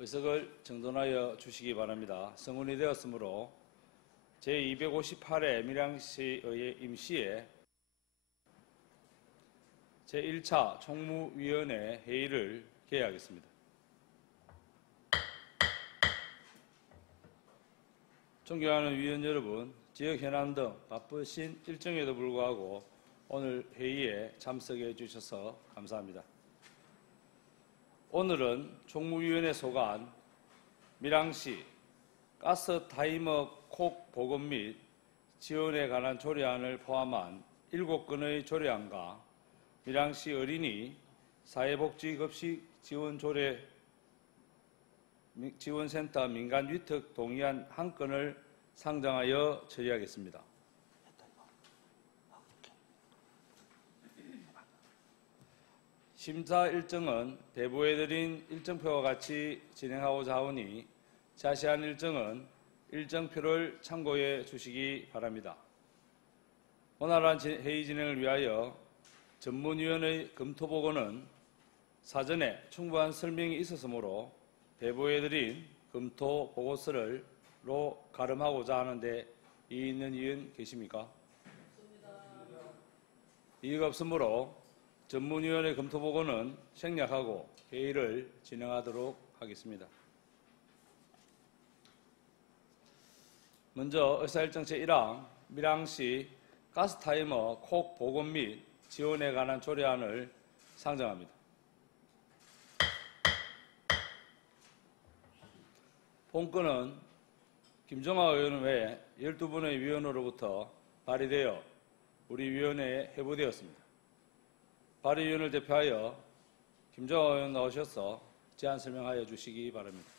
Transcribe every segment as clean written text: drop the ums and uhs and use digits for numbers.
의석을 정돈하여 주시기 바랍니다. 성운이 되었으므로 제258회 밀양시의 임시회 제1차 총무위원회 회의를 개회하겠습니다. 존경하는 위원 여러분, 지역 현안 등 바쁘신 일정에도 불구하고 오늘 회의에 참석해 주셔서 감사합니다. 오늘은 총무위원회 소관 밀양시 가스 타이머 콕 보건 및 지원에 관한 조례안을 포함한 7건의 조례안과 밀양시 어린이 사회복지급식 지원센터 민간 위탁 동의안 1건을 상정하여 처리하겠습니다. 심사 일정은 대부해드린 일정표와 같이 진행하고자 하오니 자세한 일정은 일정표를 참고해 주시기 바랍니다. 원활한 회의 진행을 위하여 전문위원의 검토보고는 사전에 충분한 설명이 있었으므로 대부해드린 검토보고서를 가름하고자 하는데 이의 있는 위원 계십니까? 없습니다. 이의가 없으므로 전문위원회 검토보고는 생략하고 회의를 진행하도록 하겠습니다. 먼저 의사일정 제1항 밀양시 가스타이머 콕 보건 및 지원에 관한 조례안을 상정합니다. 본건은 김정아 의원 외 12분의 위원으로부터 발의되어 우리 위원회에 회부되었습니다. 발의위원을 대표하여 김정아 의원 나오셔서 제안 설명하여 주시기 바랍니다.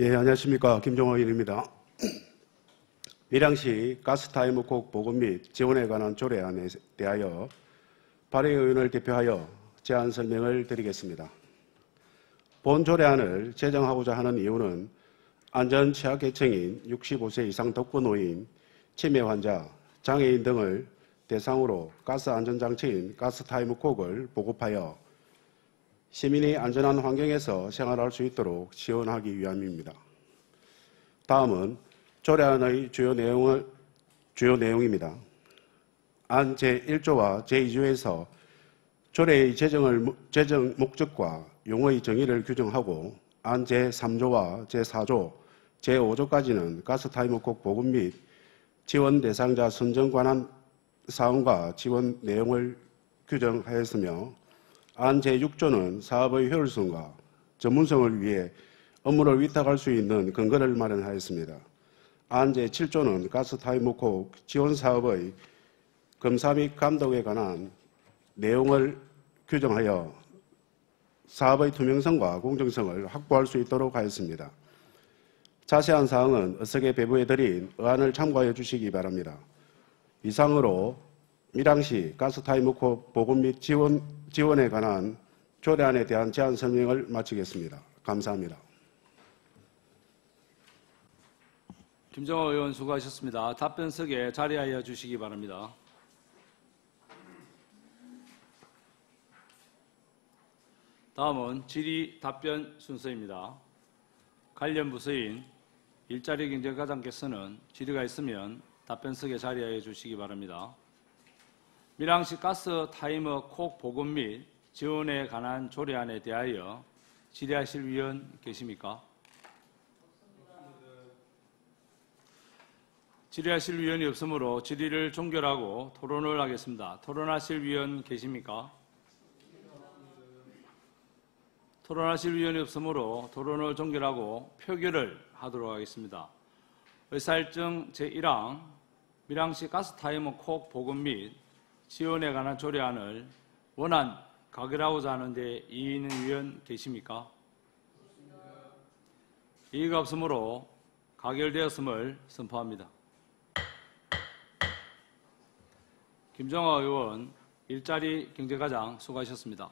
예, 안녕하십니까. 김정아 의원입니다. 밀양시 가스타이머 콕 보건 및 지원에 관한 조례안에 대하여 발의의원을 대표하여 제안 설명을 드리겠습니다. 본 조례안을 제정하고자 하는 이유는 안전 취약계층인 65세 이상 독거노인, 치매 환자, 장애인 등을 대상으로 가스 안전장치인 가스타이머 콕을 보급하여 시민이 안전한 환경에서 생활할 수 있도록 지원하기 위함입니다. 다음은 조례안의 주요 내용입니다. 안 제1조와 제2조에서 조례의 제정 목적과 용어의 정의를 규정하고 안 제3조와 제4조, 제5조까지는 가스타이머 콕 보급 및 지원 대상자 선정 관한 사항과 지원 내용을 규정하였으며 안 제6조는 사업의 효율성과 전문성을 위해 업무를 위탁할 수 있는 근거를 마련하였습니다. 안 제7조는 가스타이머 콕 지원 사업의 검사 및 감독에 관한 내용을 규정하여 사업의 투명성과 공정성을 확보할 수 있도록 하였습니다. 자세한 사항은 의석에 배부해드린 의안을 참고하여 주시기 바랍니다. 이상으로 밀양시 가스타이머 콕 보건 및 지원에 관한 조례안에 대한 제안 설명을 마치겠습니다. 감사합니다. 김정아 의원 수고하셨습니다. 답변석에 자리하여 주시기 바랍니다. 다음은 질의 답변 순서입니다. 관련 부서인 일자리 경제과장께서는 질의가 있으면 답변석에 자리하여 주시기 바랍니다. 밀양시 가스 타이머 콕 보건 및 지원에 관한 조례안에 대하여 질의하실 위원 계십니까? 질의하실 위원이 없으므로 질의를 종결하고 토론을 하겠습니다. 토론하실 위원 계십니까? 토론하실 위원이 없으므로 토론을 종결하고 표결을 하도록 하겠습니다. 의사일정 제1항 밀양시 가스타이머 콕 보건 및 지원에 관한 조례안을 원안 가결하고자 하는데 이의 있는 위원 계십니까? 이의가 없으므로 가결되었음을 선포합니다. 김정아 의원 일자리 경제과장 수고하셨습니다.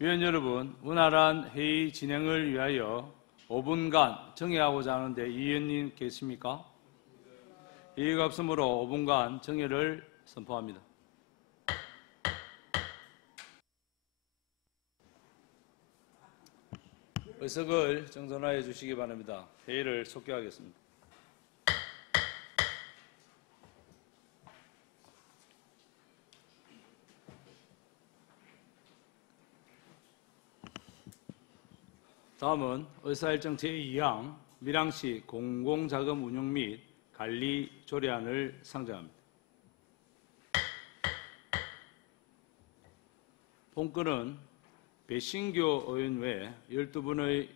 위원 여러분, 원활한 회의 진행을 위하여 5분간 정회하고자 하는데 이의원님 계십니까? 이의가 없으므로 5분간 정회를 선포합니다. 의석을 정돈하여 주시기 바랍니다. 회의를 속개하겠습니다. 다음은 의사일정 제2항 밀양시 공공자금 운용 및 관리 조례안을 상정합니다. 본건은 배신교 의원 외 12분의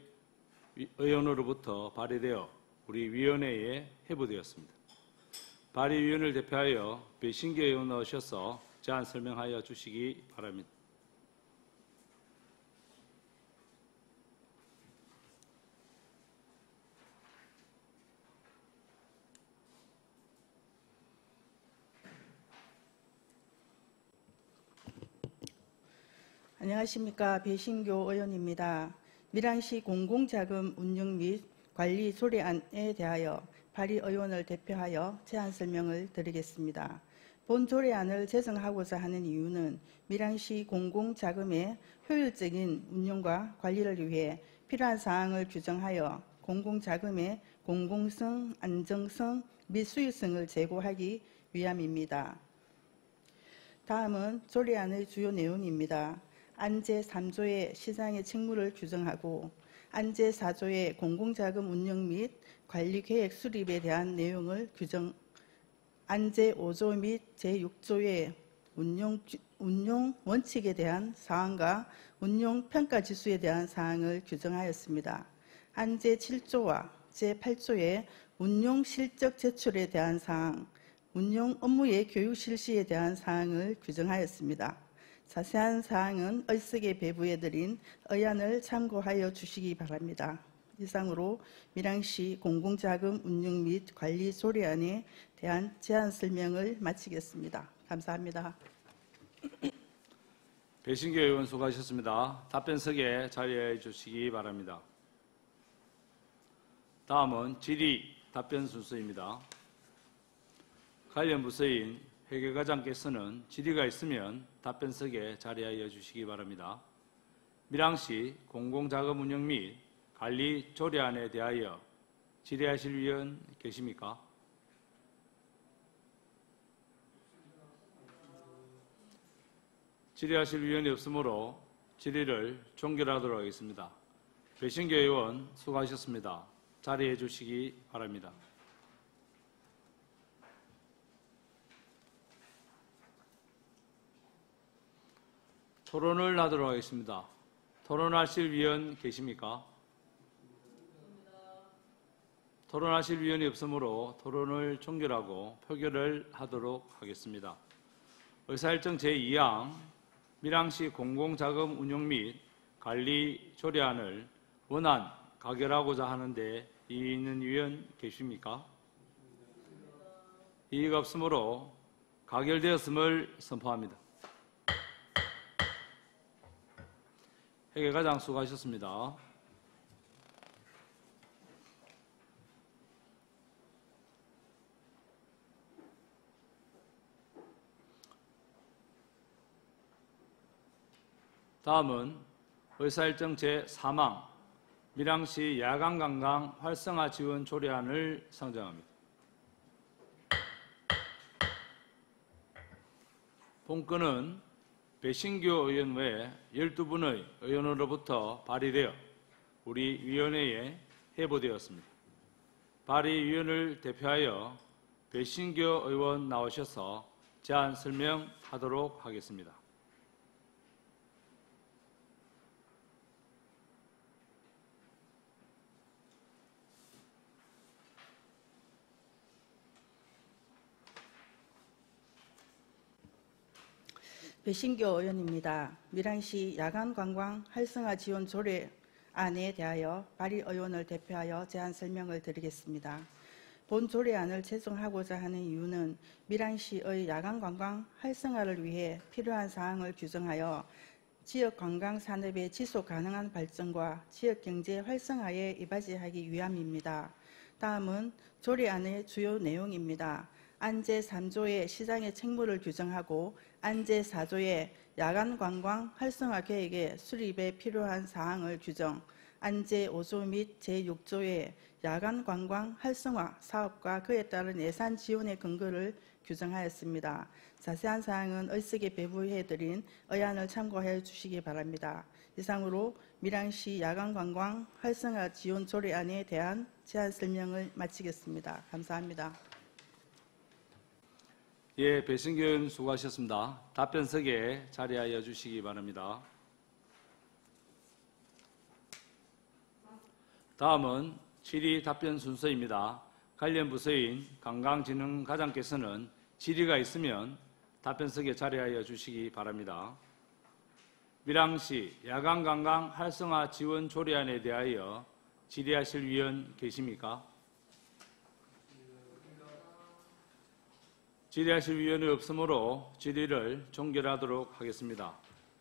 의원으로부터 발의되어 우리 위원회에 회부되었습니다. 발의위원을 대표하여 배신교 의원 나오셔서 제안 설명하여 주시기 바랍니다. 안녕하십니까. 배신교 의원입니다. 밀양시 공공자금 운영 및 관리 조례안에 대하여 발의의원을 대표하여 제안 설명을 드리겠습니다. 본 조례안을 제정하고자 하는 이유는 밀양시 공공자금의 효율적인 운영과 관리를 위해 필요한 사항을 규정하여 공공자금의 공공성, 안정성 및 수익성을 제고하기 위함입니다. 다음은 조례안의 주요 내용입니다. 안제 3조의 시장의 책무를 규정하고 안제 4조의 공공자금 운영 및 관리계획 수립에 대한 내용을 규정, 안제 5조 및 제6조의 운용 원칙에 대한 사항과 운용 평가 지수에 대한 사항을 규정하였습니다. 안제 7조와 제8조의 운용 실적 제출에 대한 사항, 운용 업무의 교육 실시에 대한 사항을 규정하였습니다. 자세한 사항은 의석에 배부해드린 의안을 참고하여 주시기 바랍니다. 이상으로 밀양시 공공자금 운영 및 관리 조례안에 대한 제안 설명을 마치겠습니다. 감사합니다. 배신교 의원 수고하셨습니다. 답변석에 자리해 주시기 바랍니다. 다음은 질의 답변 순서입니다. 관련 부서인 회계과장께서는 질의가 있으면 답변석에 자리하여 주시기 바랍니다. 밀양시 공공자금 운영 및 관리 조례안에 대하여 질의하실 위원 계십니까? 질의하실 위원이 없으므로 질의를 종결하도록 하겠습니다. 배신교 의원 수고하셨습니다. 자리해 주시기 바랍니다. 토론을 하도록 하겠습니다. 토론하실 위원 계십니까? 토론하실 위원이 없으므로 토론을 종결하고 표결을 하도록 하겠습니다. 의사일정 제2항 밀양시 공공자금 운용 및 관리 조례안을 원안 가결하고자 하는데 이의 있는 위원 계십니까? 이의가 없으므로 가결되었음을 선포합니다. 회계과장 수고하셨습니다. 다음은 의사일정 제3항 밀양시 야간관광 활성화 지원 조례안을 상정합니다. 본건은 배신교 의원 외 12분의 의원으로부터 발의되어 우리 위원회에 회부되었습니다. 발의위원을 대표하여 배신교 의원 나오셔서 제안 설명하도록 하겠습니다. 배신교 의원입니다. 밀양시 야간관광 활성화 지원 조례안에 대하여 발의의원을 대표하여 제안 설명을 드리겠습니다. 본 조례안을 제정하고자 하는 이유는 밀양시의 야간관광 활성화를 위해 필요한 사항을 규정하여 지역 관광 산업의 지속 가능한 발전과 지역 경제 활성화에 이바지하기 위함입니다. 다음은 조례안의 주요 내용입니다. 안제 3조의 시장의 책무를 규정하고 안제 4조의 야간 관광 활성화 계획의 수립에 필요한 사항을 규정, 안제 5조 및 제6조의 야간 관광 활성화 사업과 그에 따른 예산 지원의 근거를 규정하였습니다. 자세한 사항은 의석에 배부해드린 의안을 참고해 주시기 바랍니다. 이상으로 밀양시 야간관광 활성화 지원 조례안에 대한 제안 설명을 마치겠습니다. 감사합니다. 예, 배신교 의원 수고하셨습니다. 답변석에 자리하여 주시기 바랍니다. 다음은 질의 답변 순서입니다. 관련 부서인 관광진흥과장께서는 질의가 있으면 답변석에 자리하여 주시기 바랍니다. 밀양시 야간관광 활성화 지원 조례안에 대하여 질의하실 위원 계십니까? 질의하실 위원이 없으므로 질의를 종결하도록 하겠습니다.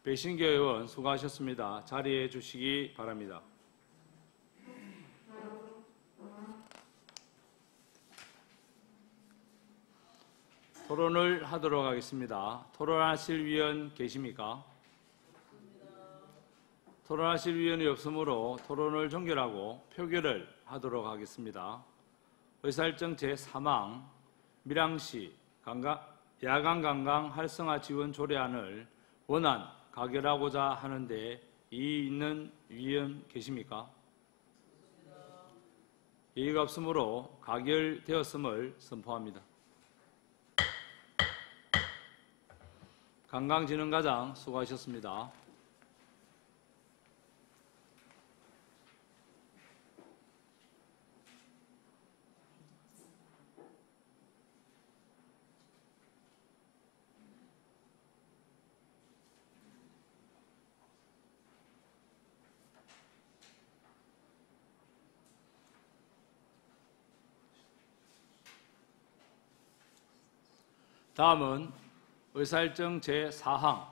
배신교 의원 수고하셨습니다. 자리해 주시기 바랍니다. 토론을 하도록 하겠습니다. 토론하실 위원 계십니까? 토론하실 위원이 없으므로 토론을 종결하고 표결을 하도록 하겠습니다. 의사일정 제3항 밀양시 야간관광 활성화 지원 조례안을 원안 가결하고자 하는데 이의 있는 위원 계십니까? 이의가 없으므로 가결되었음을 선포합니다. 관광진흥과장 수고하셨습니다. 다음은 의사일정 제4항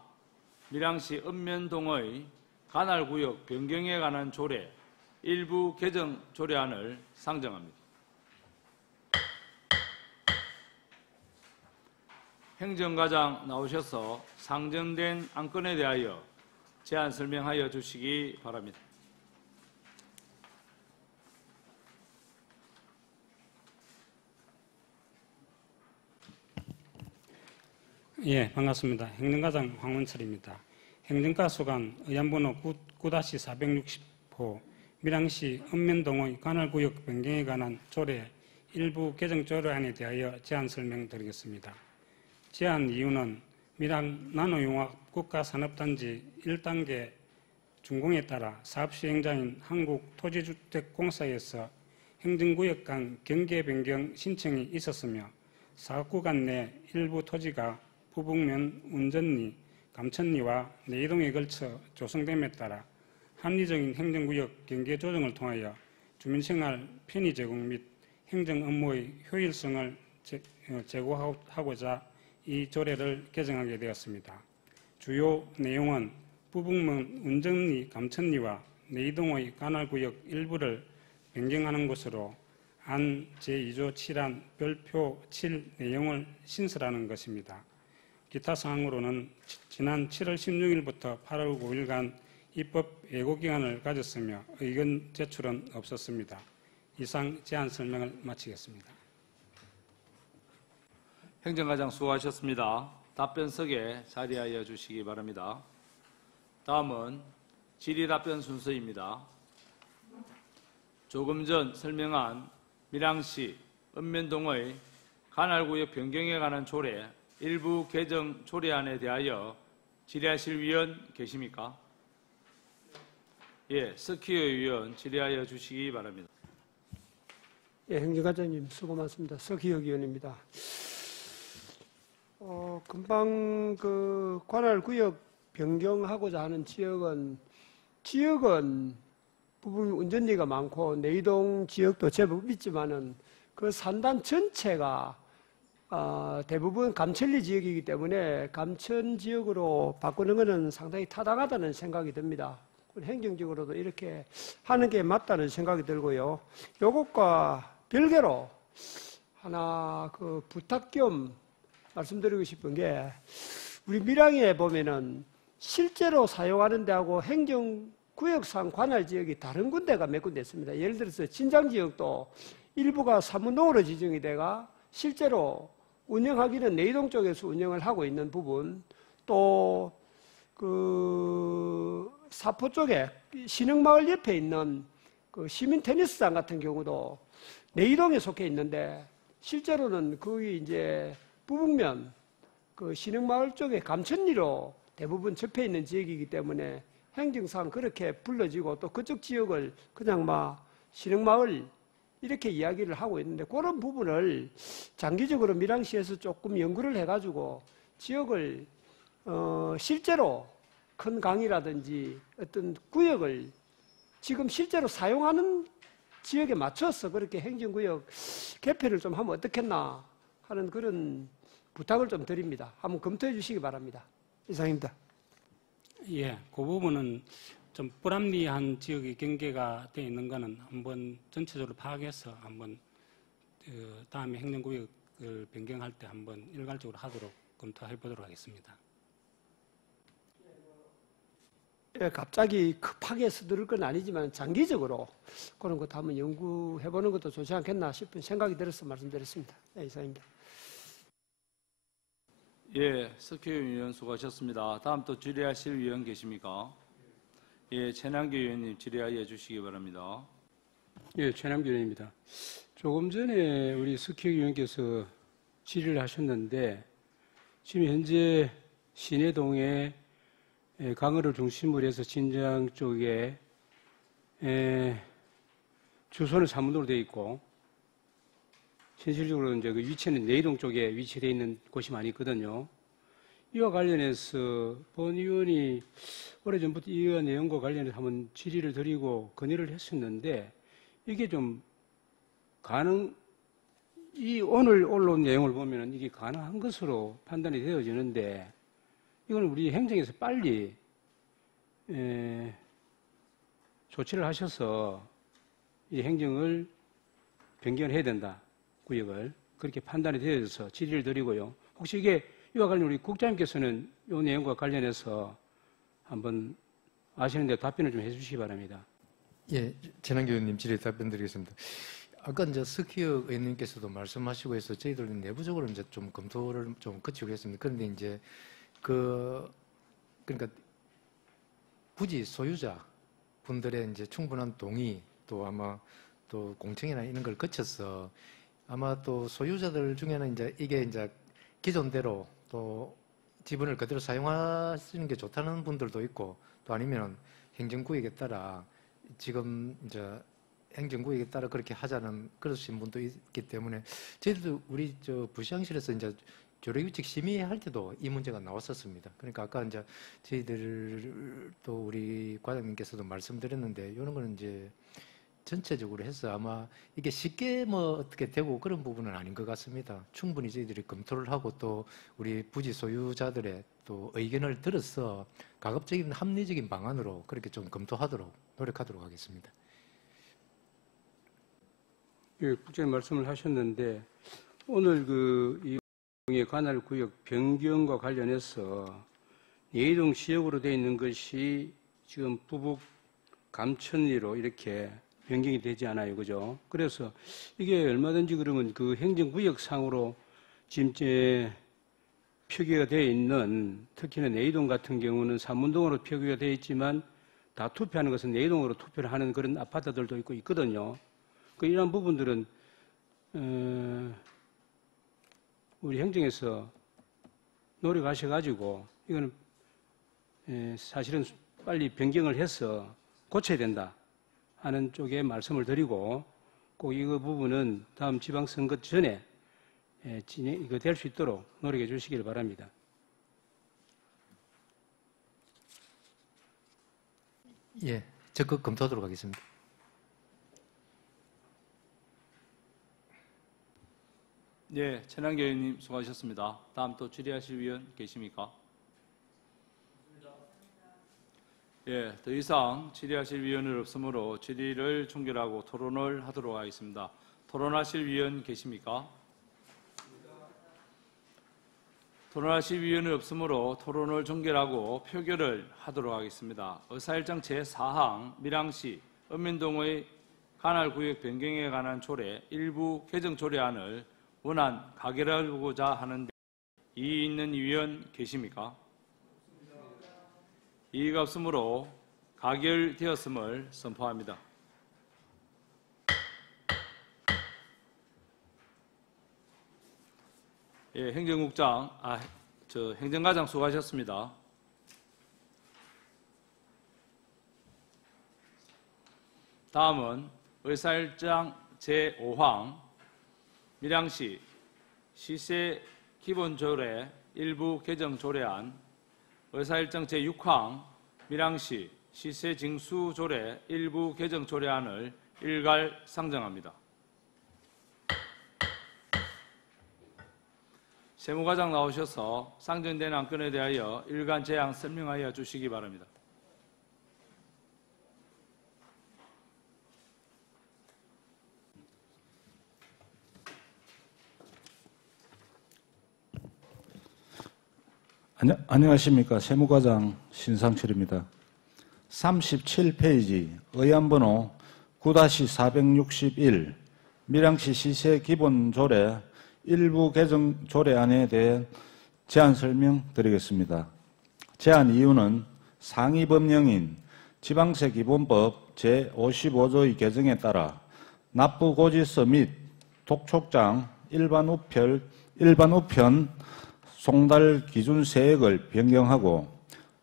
밀양시 읍면동의 관할구역 변경에 관한 조례 일부 개정 조례안을 상정합니다. 행정과장 나오셔서 상정된 안건에 대하여 제안 설명하여 주시기 바랍니다. 예, 반갑습니다. 행정과장 황원철입니다. 행정과 소관 의안번호 9-460호 밀양시 읍면동의 관할구역 변경에 관한 조례 일부 개정 조례안에 대하여 제안 설명드리겠습니다. 제안 이유는 밀양 나노융합 국가산업단지 1단계 준공에 따라 사업 시행자인 한국토지주택공사에서 행정구역 간 경계 변경 신청이 있었으며 사업구간 내 일부 토지가 부북면 운전리, 감천리와 내이동에 걸쳐 조성됨에 따라 합리적인 행정구역 경계 조정을 통하여 주민생활 편의 제공 및 행정 업무의 효율성을 제고하고자 이 조례를 개정하게 되었습니다. 주요 내용은 부북면 운전리, 감천리와 내이동의 관할구역 일부를 변경하는 것으로 안 제2조 7안 별표 7 내용을 신설하는 것입니다. 기타 사항으로는 지난 7월 16일부터 8월 5일간 입법 예고기간을 가졌으며 의견 제출은 없었습니다. 이상 제안 설명을 마치겠습니다. 행정과장 수고하셨습니다. 답변석에 자리하여 주시기 바랍니다. 다음은 질의답변 순서입니다. 조금 전 설명한 밀양시 읍면동의 관할구역 변경에 관한 조례 일부 개정 조례안에 대하여 질의하실 위원 계십니까? 예, 석희의 위원 질의하여 주시기 바랍니다. 예, 행정과장님 수고 많습니다. 석희혁 의원입니다. 금방 그 관할구역 변경하고자 하는 지역은 부분 운전리가 많고 내이동 지역도 제법 있지만은 그 산단 전체가 대부분 감천리 지역이기 때문에 감천 지역으로 바꾸는 것은 상당히 타당하다는 생각이 듭니다. 행정적으로도 이렇게 하는 게 맞다는 생각이 들고요. 요것과 별개로 하나 그 부탁 겸 말씀드리고 싶은 게 우리 밀양에 보면은 실제로 사용하는 데하고 행정구역상 관할 지역이 다른 군데가 몇 군데 있습니다. 예를 들어서 진장 지역도 일부가 사무동으로 지정이 돼가 실제로 운영하기는 내이동 쪽에서 운영을 하고 있는 부분, 또 그 사포 쪽에 신흥마을 옆에 있는 그 시민 테니스장 같은 경우도 내이동에 속해 있는데 실제로는 거기 이제 부북면 그 신흥마을 쪽에 감천리로 대부분 접해 있는 지역이기 때문에 행정상 그렇게 불러지고 또 그쪽 지역을 그냥 막 신흥마을 이렇게 이야기를 하고 있는데 그런 부분을 장기적으로 밀양시에서 조금 연구를 해가지고 지역을 실제로 큰 강이라든지 어떤 구역을 지금 실제로 사용하는 지역에 맞춰서 그렇게 행정구역 개편을 좀 하면 어떻겠나 하는 그런 부탁을 좀 드립니다. 한번 검토해 주시기 바랍니다. 이상입니다. 예, 그 부분은 좀 불합리한 지역의 경계가 되어 있는 거는 한번 전체적으로 파악해서 한번 다음에 행정구역을 변경할 때 한번 일괄적으로 하도록 검토해 보도록 하겠습니다. 예, 갑자기 급하게 서두를 건 아니지만 장기적으로 그런 것도 한번 연구해 보는 것도 좋지 않겠나 싶은 생각이 들어서 말씀드렸습니다. 예, 이상입니다. 예, 석희 의원 수고하셨습니다. 다음 또 질의하실 위원 계십니까? 예, 최남기 의원님 질의하여 주시기 바랍니다. 예, 최남기 의원입니다. 조금 전에 우리 석희 의원께서 질의를 하셨는데 지금 현재 신해동에 강어를 중심으로 해서 진장 쪽에 주소는 사무동으로 되어 있고 현실적으로 이제 그 위치는 내이동 쪽에 위치되어 있는 곳이 많이 있거든요. 이와 관련해서 본 의원이 오래전부터 이와 내용과 관련해서 한번 질의를 드리고 건의를 했었는데 이게 좀 이 오늘 올라온 내용을 보면은 이게 가능한 것으로 판단이 되어지는데 이건 우리 행정에서 빨리 조치를 하셔서 이 행정을 변경을 해야 된다. 구역을 그렇게 판단이 되어져서 질의를 드리고요. 혹시 이게 이와 관련 우리 국장님께서는 이 내용과 관련해서 한번 아시는데 답변을 좀 해주시기 바랍니다. 예, 최남기 의원님 질의 답변드리겠습니다. 아까 이제 석희혁 의원님께서도 말씀하시고 해서 저희들은 내부적으로 이제 좀 검토를 좀 거치고 했습니다. 그런데 이제 그러니까 부지 소유자 분들의 이제 충분한 동의 또 아마 또 공청이나 이런 걸 거쳐서 아마 또 소유자들 중에는 이게 기존대로 또 지분을 그대로 사용하시는 게 좋다는 분들도 있고 또 아니면 행정구역에 따라 지금 행정구역에 따라 그렇게 하자는 그러신 분도 있기 때문에 저희도 우리 부시장실에서 조례규칙 심의할 때도 이 문제가 나왔었습니다. 그러니까 아까 저희들 또 우리 과장님께서도 말씀드렸는데 이런 거는 전체적으로 해서 아마 이게 쉽게 어떻게 되고 그런 부분은 아닌 것 같습니다. 충분히 저희들이 검토를 하고 또 우리 부지 소유자들의 또 의견을 들어서 가급적인 합리적인 방안으로 그렇게 좀 검토하도록 노력하도록 하겠습니다. 예, 국장님 말씀을 하셨는데 오늘 이동의 관할 구역 변경과 관련해서 예이동 지역으로 되어 있는 것이 지금 부북 감천리로 이렇게 변경이 되지 않아요. 그죠? 그래서 이게 얼마든지 그러면 그 행정구역상으로 지금 표기가 되어 있는 특히나 내이동 같은 경우는 삼문동으로 표기가 되어 있지만 다 투표하는 것은 내이동으로 투표를 하는 그런 아파트들도 있거든요. 이러한 부분들은 우리 행정에서 노력하셔가지고 이거는 사실은 빨리 변경을 해서 고쳐야 된다 하는 쪽에 말씀을 드리고 꼭 이거 부분은 다음 지방선거 전에 이거 될 수 있도록 노력해 주시길 바랍니다. 예, 적극 검토하도록 하겠습니다. 예, 최남기 의원님 수고하셨습니다. 다음 또 질의하실 위원 계십니까? 예, 더 이상 질의하실 위원은 없으므로 질의를 종결하고 토론을 하도록 하겠습니다. 토론하실 위원 계십니까? 토론하실 위원은 없으므로 토론을 종결하고 표결을 하도록 하겠습니다. 의사일정 제4항 밀양시 은민동의 관할구역 변경에 관한 조례 일부 개정 조례안을 원안 가결하고자 하는데 이의 있는 위원 계십니까? 이의가 없으므로 가결되었음을 선포합니다. 예, 행정과장 수고하셨습니다. 다음은 의사일정 제5항 밀양시 시세 기본조례 일부 개정 조례안, 의사일정 제6항 밀양시 시세 징수 조례 일부 개정 조례안을 일괄 상정합니다. 세무과장 나오셔서 상정된 안건에 대하여 일간 재양 설명하여 주시기 바랍니다. 안녕하십니까. 세무과장 신상철입니다. 37페이지 의안번호 9-461 밀양시 시세 기본조례 일부 개정 조례안에 대해 제안 설명드리겠습니다. 제안 이유는 상위 법령인 지방세 기본법 제55조의 개정에 따라 납부고지서 및 독촉장 일반 우편 송달 기준 세액을 변경하고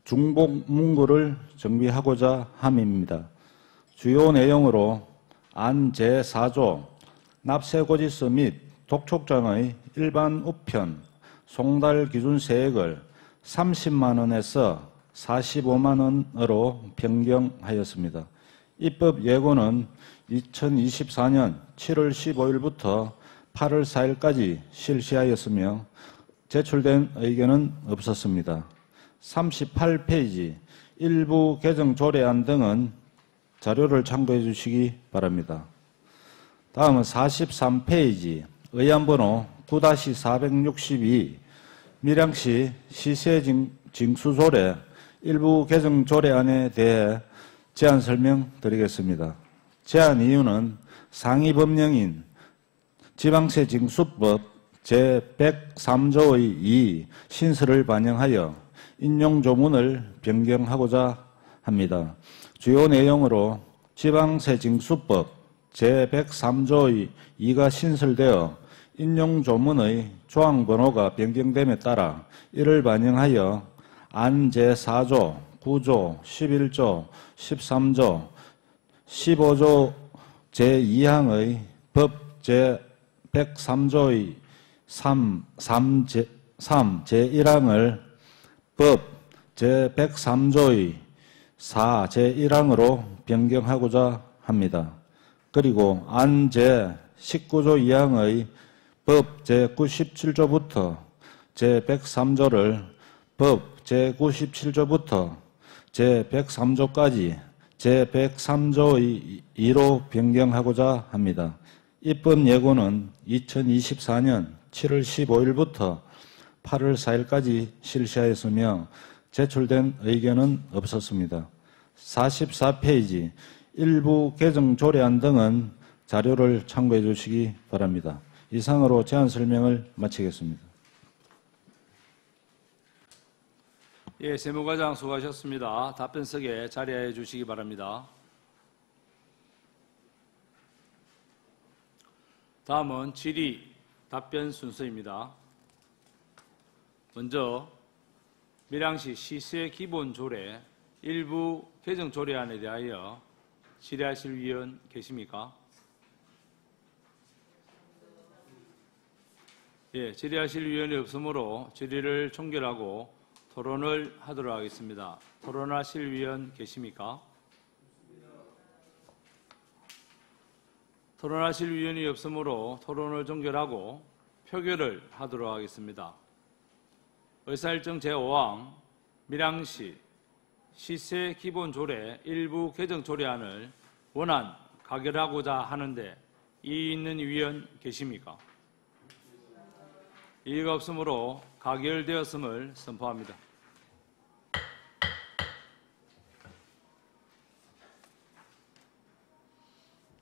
중복 문구를 정비하고자 함입니다. 주요 내용으로 안 제4조 납세고지서 및 독촉장의 일반 우편 송달 기준 세액을 30만 원에서 45만 원으로 변경하였습니다. 입법 예고는 2024년 7월 15일부터 8월 4일까지 실시하였으며 제출된 의견은 없었습니다. 38페이지 일부 개정 조례안 등은 자료를 참고해 주시기 바랍니다. 다음은 43페이지 의안번호 9-462 밀양시 시세 징수조례 일부 개정 조례안에 대해 제안 설명드리겠습니다. 제안 이유는 상위 법령인 지방세 징수법 제103조의 2 신설을 반영하여 인용 조문을 변경하고자 합니다. 주요 내용으로 지방세 징수법 제103조의 2가 신설되어 인용 조문의 조항 번호가 변경됨에 따라 이를 반영하여 안 제4조, 9조, 11조, 13조, 15조 제2항의 법 제103조의 3 제1항을 법 제103조의 4 제1항으로 변경하고자 합니다. 그리고 안 제19조 2항의 법 제97조부터 제103조를 법 제97조부터 제103조까지 제103조의 2로 변경하고자 합니다. 입법 예고는 2024년 7월 15일부터 8월 4일까지 실시하였으며 제출된 의견은 없었습니다. 44페이지 일부 개정 조례안 등은 자료를 참고해 주시기 바랍니다. 이상으로 제안 설명을 마치겠습니다. 예, 세무과장 수고하셨습니다. 답변석에 자리하여 주시기 바랍니다. 다음은 질의, 답변 순서입니다. 먼저 밀양시 시세 기본 조례 일부 개정 조례안에 대하여 질의하실 위원 계십니까? 예, 질의하실 위원이 없으므로 질의를 종결하고 토론을 하도록 하겠습니다. 토론하실 위원 계십니까? 토론하실 위원이 없으므로 토론을 종결하고 표결을 하도록 하겠습니다. 의사일정 제5항 밀양시 시세 기본 조례 일부 개정 조례안을 원안 가결하고자 하는데 이의 있는 위원 계십니까? 이의가 없으므로 가결되었음을 선포합니다.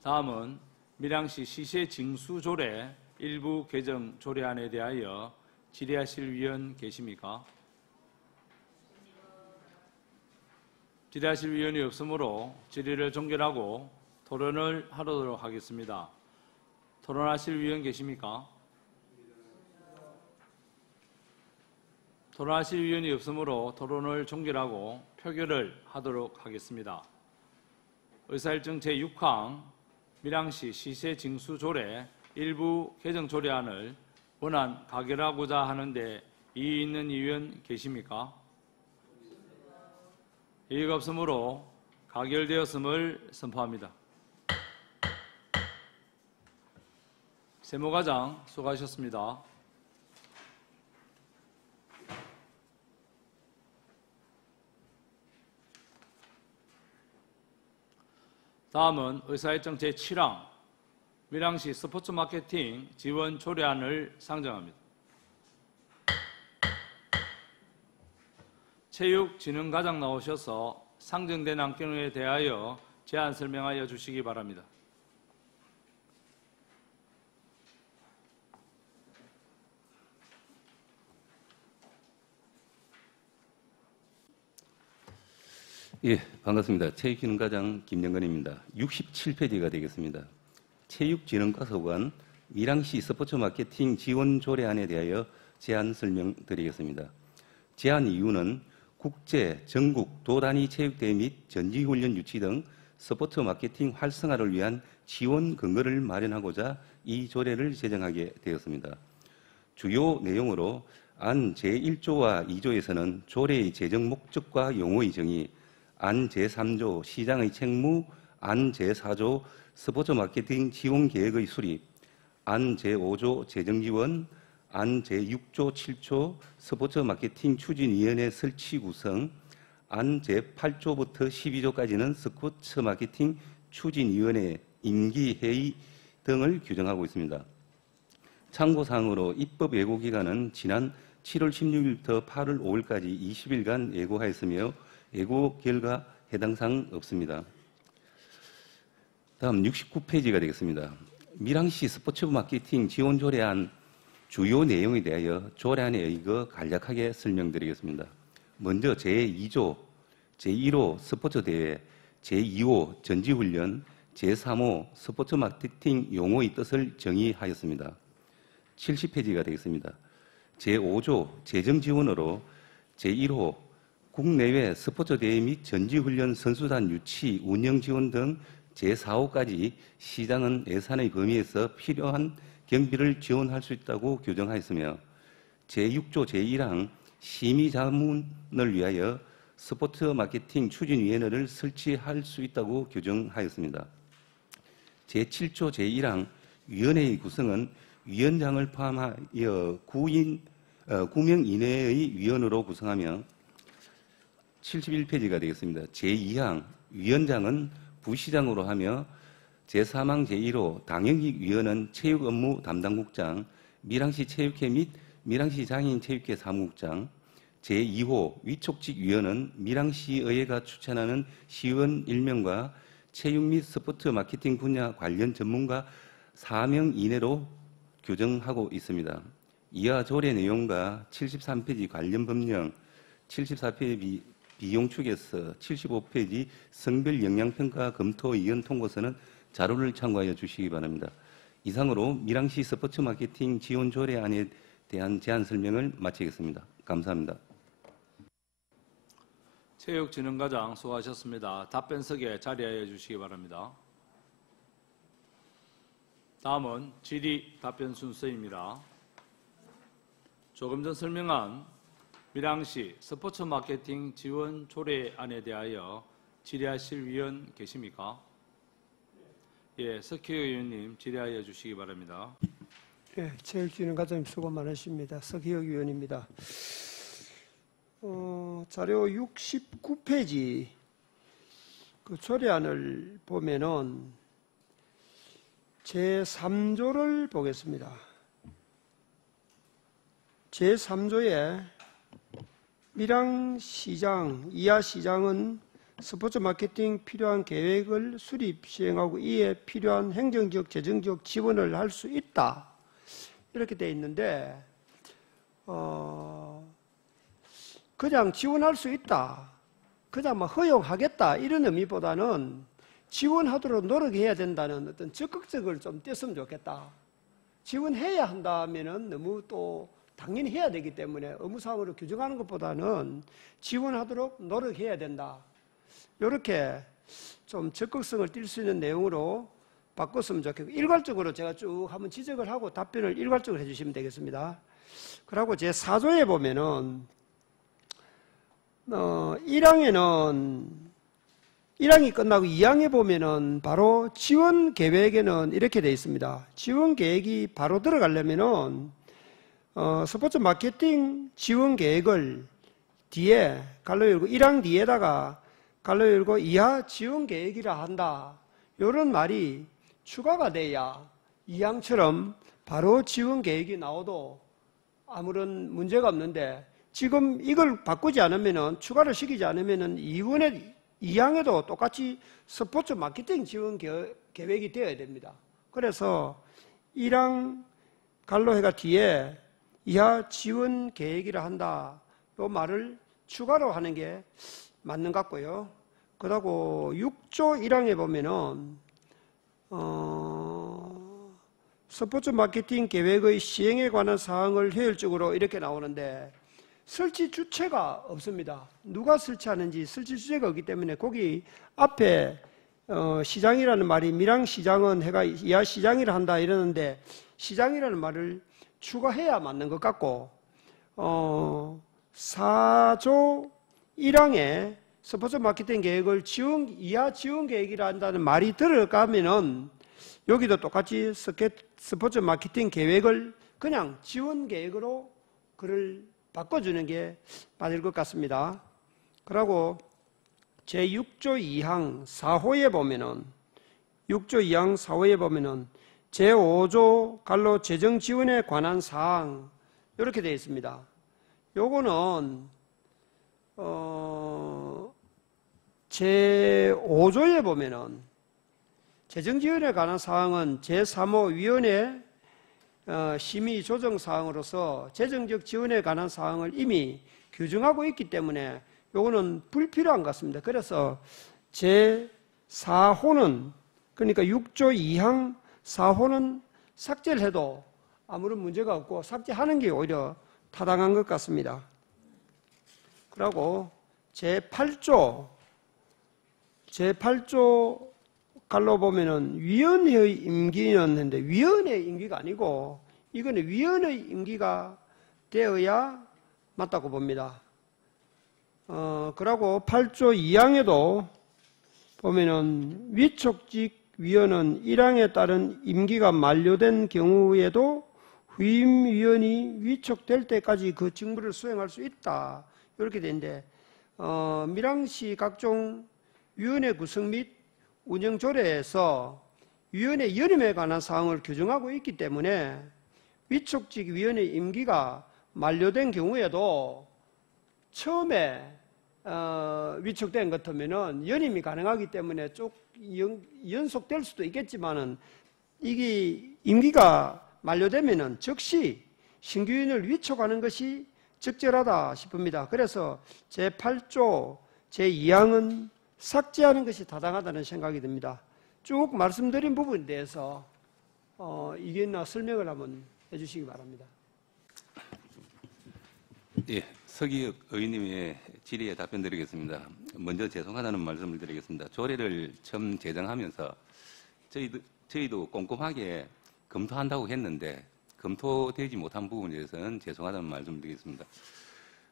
다음은 밀양시 시세 징수 조례 일부 개정 조례안에 대하여 질의하실 위원 계십니까? 질의하실 위원이 없으므로 질의를 종결하고 토론을 하도록 하겠습니다. 토론하실 위원 계십니까? 토론하실 위원이 없으므로 토론을 종결하고 표결을 하도록 하겠습니다. 의사일정 제6항 밀양시 시세 징수 조례 일부 개정 조례안을 원안 가결하고자 하는데 이의 있는 위원 계십니까? 이의가 없으므로 가결되었음을 선포합니다. 세무과장 수고하셨습니다. 다음은 의사일정 제7항 밀양시 스포츠 마케팅 지원 조례안을 상정합니다. 체육진흥과장 나오셔서 상정된 안건에 대하여 제안 설명하여 주시기 바랍니다. 예, 반갑습니다. 체육진흥과장 김영건입니다. 67페이지가 되겠습니다. 체육진흥과 소관 밀양시 스포츠 마케팅 지원 조례안에 대하여 제안 설명드리겠습니다. 제안 이유는 국제, 전국, 도단위 체육대회 및 전지훈련 유치 등 스포츠 마케팅 활성화를 위한 지원 근거를 마련하고자 이 조례를 제정하게 되었습니다. 주요 내용으로 안 제1조와 2조에서는 조례의 제정 목적과 용어의 정의, 안 제3조 시장의 책무, 안 제4조 스포츠 마케팅 지원 계획의 수립, 안 제5조 재정 지원, 안 제6조 7조 스포츠 마케팅 추진위원회 설치 구성, 안 제8조부터 12조까지는 스포츠 마케팅 추진위원회 임기회의 등을 규정하고 있습니다. 참고사항으로 입법 예고기간은 지난 7월 16일부터 8월 5일까지 20일간 예고하였으며 예고 결과 해당 사항 없습니다. 다음 69페이지가 되겠습니다. 밀양시 스포츠 마케팅 지원 조례안 주요 내용에 대하여 조례안에 의거 간략하게 설명드리겠습니다. 먼저 제2조, 제1호 스포츠 대회, 제2호 전지훈련, 제3호 스포츠 마케팅 용어의 뜻을 정의하였습니다. 70페이지가 되겠습니다. 제5조 재정 지원으로 제1호 국내외 스포츠 대회 및 전지훈련 선수단 유치, 운영 지원 등 제4호까지 시장은 예산의 범위에서 필요한 경비를 지원할 수 있다고 규정하였으며 제6조 제1항 심의자문을 위하여 스포츠 마케팅 추진위원회를 설치할 수 있다고 규정하였습니다. 제7조 제1항 위원회의 구성은 위원장을 포함하여 9명 이내의 위원으로 구성하며 71페이지가 되겠습니다. 제2항 위원장은 부시장으로 하며 제3항 제1호 당영익 위원은 체육업무 담당국장, 밀양시 체육회 및 밀양시 장애인체육회 사무국장, 제2호 위촉직 위원은 밀양시의회가 추천하는 시의원 1명과 체육 및 스포츠 마케팅 분야 관련 전문가 4명 이내로 규정하고 있습니다. 이하 조례 내용과 73페이지 관련 법령, 74페이지 비용축에서 75페이지 성별 영향평가 검토위원 통고서는 자료를 참고하여 주시기 바랍니다. 이상으로 밀양시 스포츠 마케팅 지원 조례안에 대한 제안 설명을 마치겠습니다. 감사합니다. 체육진흥과장 수고하셨습니다. 답변석에 자리하여 주시기 바랍니다. 다음은 질의 답변 순서입니다. 조금 전 설명한 밀양시 스포츠 마케팅 지원 조례안에 대하여 질의하실 위원 계십니까? 예, 석희 의원님 질의하여 주시기 바랍니다. 네, 체육진흥과장님 수고 많으십니다. 서기혁 위원입니다. 자료 69페이지 그 조례안을 보면은 제3조를 보겠습니다. 제3조에 밀양시장, 이하시장은 스포츠 마케팅 필요한 계획을 수립, 시행하고 이에 필요한 행정적, 재정적 지원을 할 수 있다. 이렇게 되어 있는데 그냥 지원할 수 있다. 그냥 뭐 허용하겠다. 이런 의미보다는 지원하도록 노력해야 된다는 어떤 적극적을 좀 띄었으면 좋겠다. 지원해야 한다면은 너무 또 당연히 해야 되기 때문에 의무사항으로 규정하는 것보다는 지원하도록 노력해야 된다. 이렇게 좀 적극성을 띨 수 있는 내용으로 바꿨으면 좋겠고, 일괄적으로 제가 쭉 한번 지적을 하고 답변을 일괄적으로 해주시면 되겠습니다. 그리고 제 4조에 보면은 1항이 끝나고 2항에 보면은 바로 지원 계획에는 이렇게 되어 있습니다. 지원 계획이 바로 들어가려면은 스포츠 마케팅 지원 계획을 뒤에 갈로 열고 1항 뒤에다가 갈로 열고 이하 지원 계획이라 한다. 이런 말이 추가가 돼야 2항처럼 바로 지원 계획이 나오도 아무런 문제가 없는데, 지금 이걸 바꾸지 않으면은, 추가를 시키지 않으면은 2항에도 똑같이 스포츠 마케팅 지원 계획이 되어야 됩니다. 그래서 1항 갈로해가 뒤에 이하 지원 계획이라 한다. 이 말을 추가로 하는 게 맞는 것 같고요. 그러고 6조 1항에 보면은 스포츠 마케팅 계획의 시행에 관한 사항을 효율적으로 이렇게 나오는데, 설치 주체가 없습니다. 누가 설치하는지 설치 주체가 없기 때문에 거기 앞에 시장이라는 말이 밀양시장은 해가 이하 시장이라 한다 이러는데, 시장이라는 말을 추가해야 맞는 것 같고, 4조 1항에 스포츠 마케팅 계획을 이하 지원 계획이라 한다는 말이 들어가면은 여기도 똑같이 스포츠 마케팅 계획을 그냥 지원 계획으로 글을 바꿔주는 게 맞을 것 같습니다. 그리고 제6조 2항 4호에 보면은 6조 2항 4호에 보면은 제5조 갈로 재정 지원에 관한 사항 이렇게 되어 있습니다. 요거는 제5조에 보면은 재정 지원에 관한 사항은 제3호 위원회 심의 조정 사항으로서 재정적 지원에 관한 사항을 이미 규정하고 있기 때문에 요거는 불필요한 것 같습니다. 그래서 제4호는, 그러니까 6조 2항 4호는 삭제를 해도 아무런 문제가 없고 삭제하는 게 오히려 타당한 것 같습니다. 그리고 제8조 갈로 보면은 위원회의 임기는 했는데, 위원회의 임기가 아니고 이거는 위원회의 임기가 되어야 맞다고 봅니다. 그리고 8조 2항에도 보면은 위촉직 위원은 1항에 따른 임기가 만료된 경우에도 후임 위원이 위촉될 때까지 그 직무를 수행할 수 있다. 이렇게 되는데, 밀양시 각종 위원회 구성 및 운영 조례에서 위원회 연임에 관한 사항을 규정하고 있기 때문에 위촉직 위원회 임기가 만료된 경우에도 처음에 위촉된 것 같으면은 연임이 가능하기 때문에 연속될 수도 있겠지만은, 이게 임기가 만료되면은 즉시 신규 위원을 위촉하는 것이 적절하다 싶습니다. 그래서 제8조 제2항은 삭제하는 것이 타당하다는 생각이 듭니다. 쭉 말씀드린 부분에 대해서 이견이나 설명을 한번 해주시기 바랍니다. 예, 서기혁 의원님의 질의에 답변드리겠습니다. 먼저 죄송하다는 말씀을 드리겠습니다. 조례를 처음 제정하면서 저희도 꼼꼼하게 검토한다고 했는데 검토되지 못한 부분에 대해서는 죄송하다는 말씀을 드리겠습니다.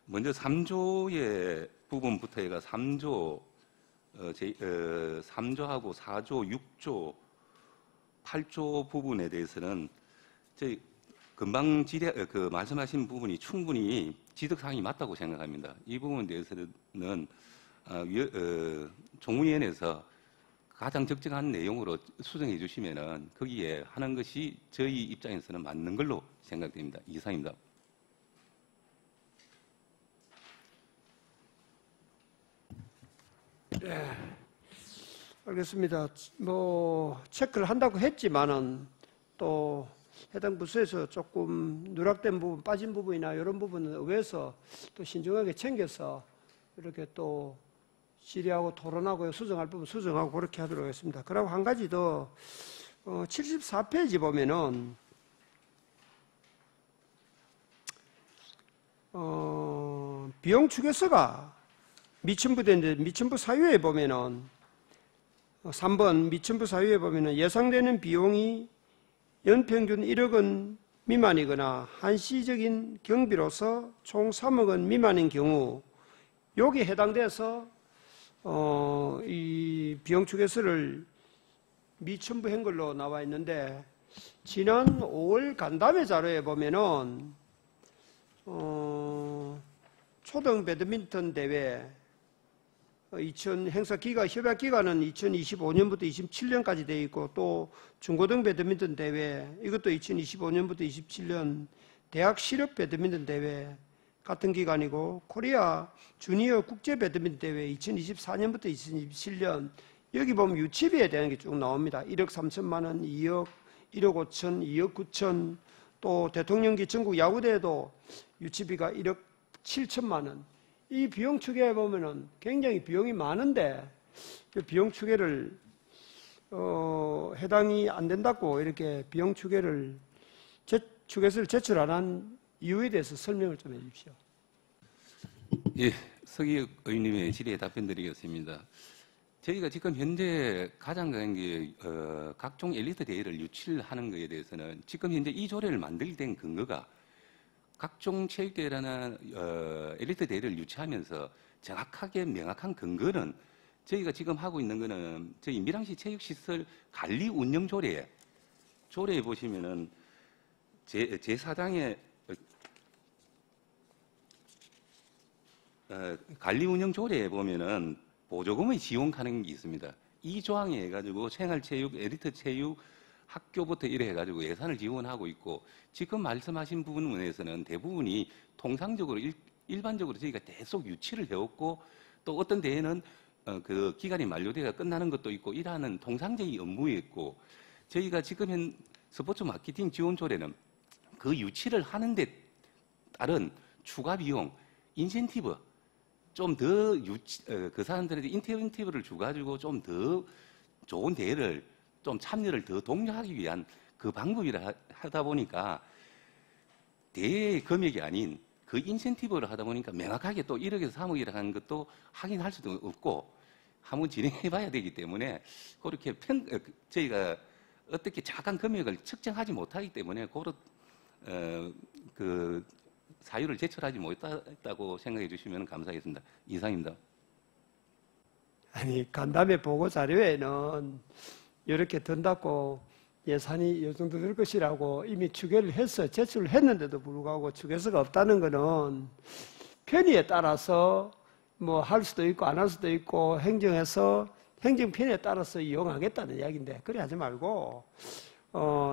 먼저 3조의 부분부터 해가 3조하고 4조, 6조, 8조 부분에 대해서는 저희 금방 말씀하신 부분이 충분히 지적사항이 맞다고 생각합니다. 이 부분에 대해서는 종의원에서 가장 적정한 내용으로 수정해 주시면은 거기에 하는 것이 저희 입장에서는 맞는 걸로 생각됩니다. 이상입니다. 네, 알겠습니다. 뭐 체크를 한다고 했지만은 또 해당 부서에서 조금 누락된 부분, 빠진 부분이나 이런 부분은 의회에서 또 신중하게 챙겨서 이렇게 또 질의하고 토론하고 수정할 부분 수정하고 그렇게 하도록 하겠습니다. 그리고 한 가지 더 74페이지 보면은 비용 추계서가 미천부대인데 미천부 사유에 보면은 3번 미천부 사유에 보면은 예상되는 비용이 연평균 1억 원 미만이거나 한시적인 경비로서 총 3억 원 미만인 경우 여기에 해당돼서 이 비용 추계서를 미천부한 걸로 나와 있는데 지난 5월 간담회 자료에 보면은 초등 배드민턴 대회 행사 기간, 협약 기간은 2025년부터 27년까지 되어 있고 또 중고등 배드민턴 대회 이것도 2025년부터 27년 대학 실업 배드민턴 대회 같은 기간이고 코리아 주니어 국제 배드민턴 대회 2024년부터 2027년 여기 보면 유치비에 대한 게 쭉 나옵니다. 1억 3천만 원, 2억, 1억 5천, 2억 9천 또 대통령기 전국 야구대회도 유치비가 1억 7천만 원. 이 비용 추계에 보면은 굉장히 비용이 많은데 그 비용 추계를 해당이 안 된다고 이렇게 비용 추계서를 제출 안 한 이유에 대해서 설명을 좀 해주십시오. 예, 서기혁 의원님의 질의에 답변드리겠습니다. 저희가 지금 현재 가장 강한 게 각종 엘리트 대회를 유치하는 것에 대해서는 지금 현재 이 조례를 만들게 된 근거가 각종 체육대회나 엘리트 대회를 유치하면서 정확하게 명확한 근거는 저희가 지금 하고 있는 거는 저희 밀양시 체육시설 관리 운영 조례에 보시면은 제4장에 관리 운영 조례에 보면은 보조금의 지원 가능한 게 있습니다. 이 조항에 해가지고 생활체육, 엘리트 체육, 학교부터 이래 해가지고 예산을 지원하고 있고 지금 말씀하신 부분에서는 대부분이 통상적으로 일반적으로 저희가 계속 유치를 해왔고 또 어떤 대회는 그 기간이 만료돼가 끝나는 것도 있고 이러한 통상적인 업무에 있고 저희가 지금 현 스포츠 마케팅 지원 조례는 그 유치를 하는 데 따른 추가 비용, 인센티브 좀 더 그 사람들에게 인센티브를 주가지고 좀 더 좋은 대회를 좀 참여를 더 독려하기 위한 그 방법이라 하다 보니까 대회 금액이 아닌 그 인센티브를 하다 보니까 명확하게 또 1억에서 3억이라 하는 것도 확인할 수도 없고 한번 진행해 봐야 되기 때문에 그렇게 저희가 어떻게 정확한 금액을 측정하지 못하기 때문에 그 사유를 제출하지 못했다고 생각해 주시면 감사하겠습니다. 이상입니다. 아니 간담회 보고 자료에는 이렇게 든다고 예산이 이 정도 될 것이라고 이미 추계를 해서 제출을 했는데도 불구하고 추계서가 없다는 것은 편의에 따라서 뭐 할 수도 있고 안 할 수도 있고 행정 편의에 따라서 이용하겠다는 이야기인데 그래 하지 말고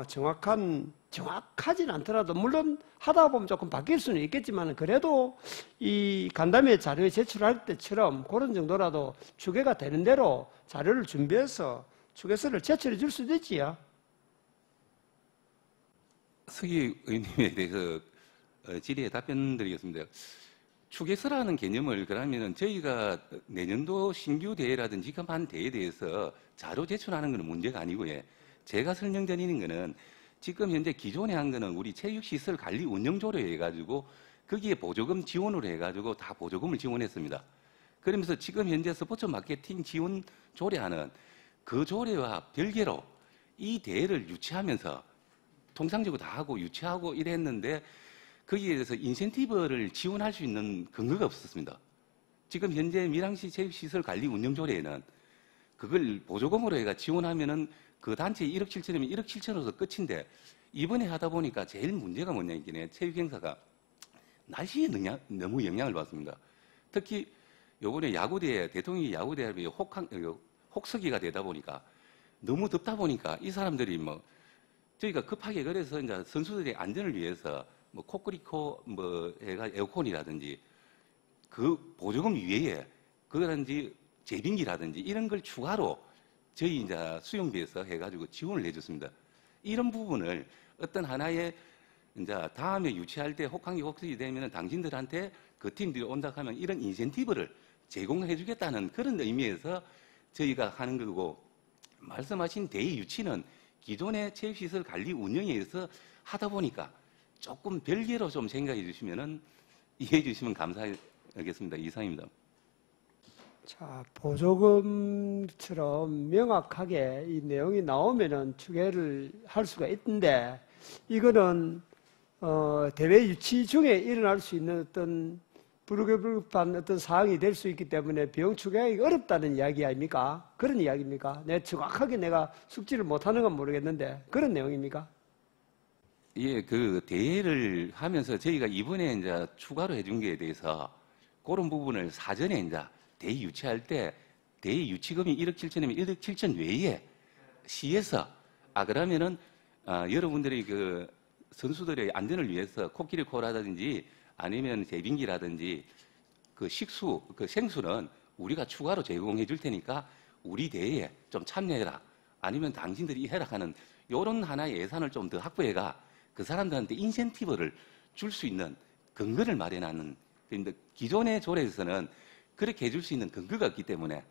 정확하진 않더라도 물론 하다 보면 조금 바뀔 수는 있겠지만 그래도 이 간담회 자료에 제출할 때처럼 그런 정도라도 추계가 되는 대로 자료를 준비해서 추계서를 제출해 줄 수도 있지요. 서기 의원님에 대해서 질의에 답변드리겠습니다. 추계서라는 개념을 그러면은 저희가 내년도 신규 대회라든지 급한 대회에 대해서 자료 제출하는 것은 문제가 아니고요. 제가 설명드리는 것은 지금 현재 기존에 한 거는 우리 체육시설 관리 운영조례 해가지고 거기에 보조금 지원으로 해가지고 다 보조금을 지원했습니다. 그러면서 지금 현재 스포츠 마케팅 지원 조례하는 그 조례와 별개로 이 대회를 유치하면서 통상적으로 다 하고 유치하고 이랬는데 거기에 대해서 인센티브를 지원할 수 있는 근거가 없었습니다. 지금 현재 밀양시 체육시설 관리 운영조례에는 그걸 보조금으로 해가 지원하면은 그 단체 1억 7천이면 1억 7천으로서 끝인데 이번에 하다 보니까 제일 문제가 뭐냐 이게 체육 행사가 날씨에 너무 영향을 받습니다. 특히 요번에 야구대 대통령이 야구대회 혹서기가 되다 보니까 너무 덥다 보니까 이 사람들이 뭐 저희가 급하게 그래서 이제 선수들의 안전을 위해서 뭐 코끼리코 뭐 해가 에어컨이라든지 그 보조금 위에 그거라든지 제빙기라든지 이런 걸 추가로 저희 이제 수영비에서 해가지고 지원을 해줬습니다. 이런 부분을 어떤 하나의 이제 다음에 유치할 때 혹한기 혹석이 되면은 당신들한테 그 팀들이 온다 하면 이런 인센티브를 제공해주겠다는 그런 의미에서 저희가 하는 거고 말씀하신 대의 유치는 기존의 체육시설 관리 운영에 의해서 하다 보니까 조금 별개로 좀 생각해 주시면은 이해해 주시면 감사하겠습니다. 이상입니다. 자, 보조금처럼 명확하게 이 내용이 나오면은 추계를 할 수가 있는데 이거는 대회 유치 중에 일어날 수 있는 어떤 불급한 어떤 사항이 될 수 있기 때문에 비용 추계하기 어렵다는 이야기 아닙니까? 그런 이야기입니까? 정확하게 내가 숙지를 못하는 건 모르겠는데 그런 내용입니까? 예, 그 대회를 하면서 저희가 이번에 이제 추가로 해준 거에 대해서 그런 부분을 사전에 이제 대회 유치할 때 대회 유치금이 1억 7천이면 1억 7천 외에 시에서 그러면은 여러분들이 그 선수들의 안전을 위해서 코끼리코라든지 아니면 제빙기라든지 그 식수, 그 생수는 우리가 추가로 제공해 줄 테니까 우리 대회에 좀 참여해라. 아니면 당신들이 해라 하는 이런 하나의 예산을 좀 더 확보해가 그 사람들한테 인센티브를 줄 수 있는 근거를 마련하는. 그런데 기존의 조례에서는 그렇게 해줄 수 있는 근거가 없기 때문에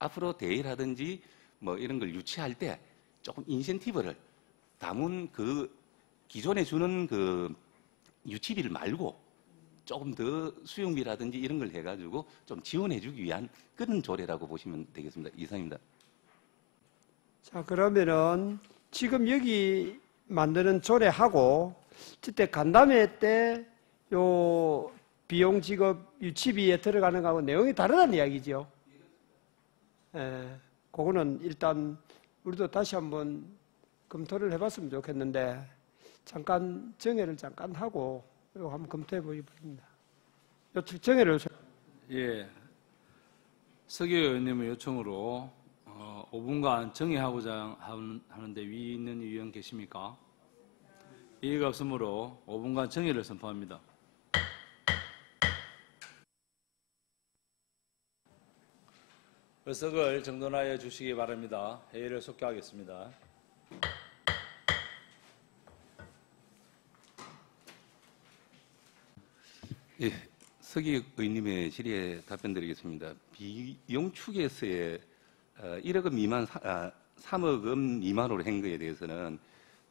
앞으로 대회라든지 뭐 이런 걸 유치할 때 조금 인센티브를 담은 그 기존에 주는 그 유치비를 말고 조금 더 수용비라든지 이런 걸 해가지고 좀 지원해주기 위한 그런 조례라고 보시면 되겠습니다. 이상입니다. 자, 그러면은 지금 여기 만드는 조례하고 그때 간담회 때 요 비용 지급 유치비에 들어가는 거하고 내용이 다르다는 이야기죠. 그거는 일단 우리도 다시 한번 검토를 해봤으면 좋겠는데 잠깐 정해를 잠깐 하고 이거 한번 검토해 보겠습니다. 정해를 예, 서기 의원님의 요청으로 5분간 정의하고자 하는데 위 있는 의원 계십니까? 이의가 없으므로 5분간 정의를 선포합니다. 의석을 정돈하여 주시기 바랍니다. 회의를 속기하겠습니다. 예, 서기 의원님의 질의에 답변드리겠습니다. 비용 축에서의 1억 원 미만, 3억 원 미만으로 한 거에 대해서는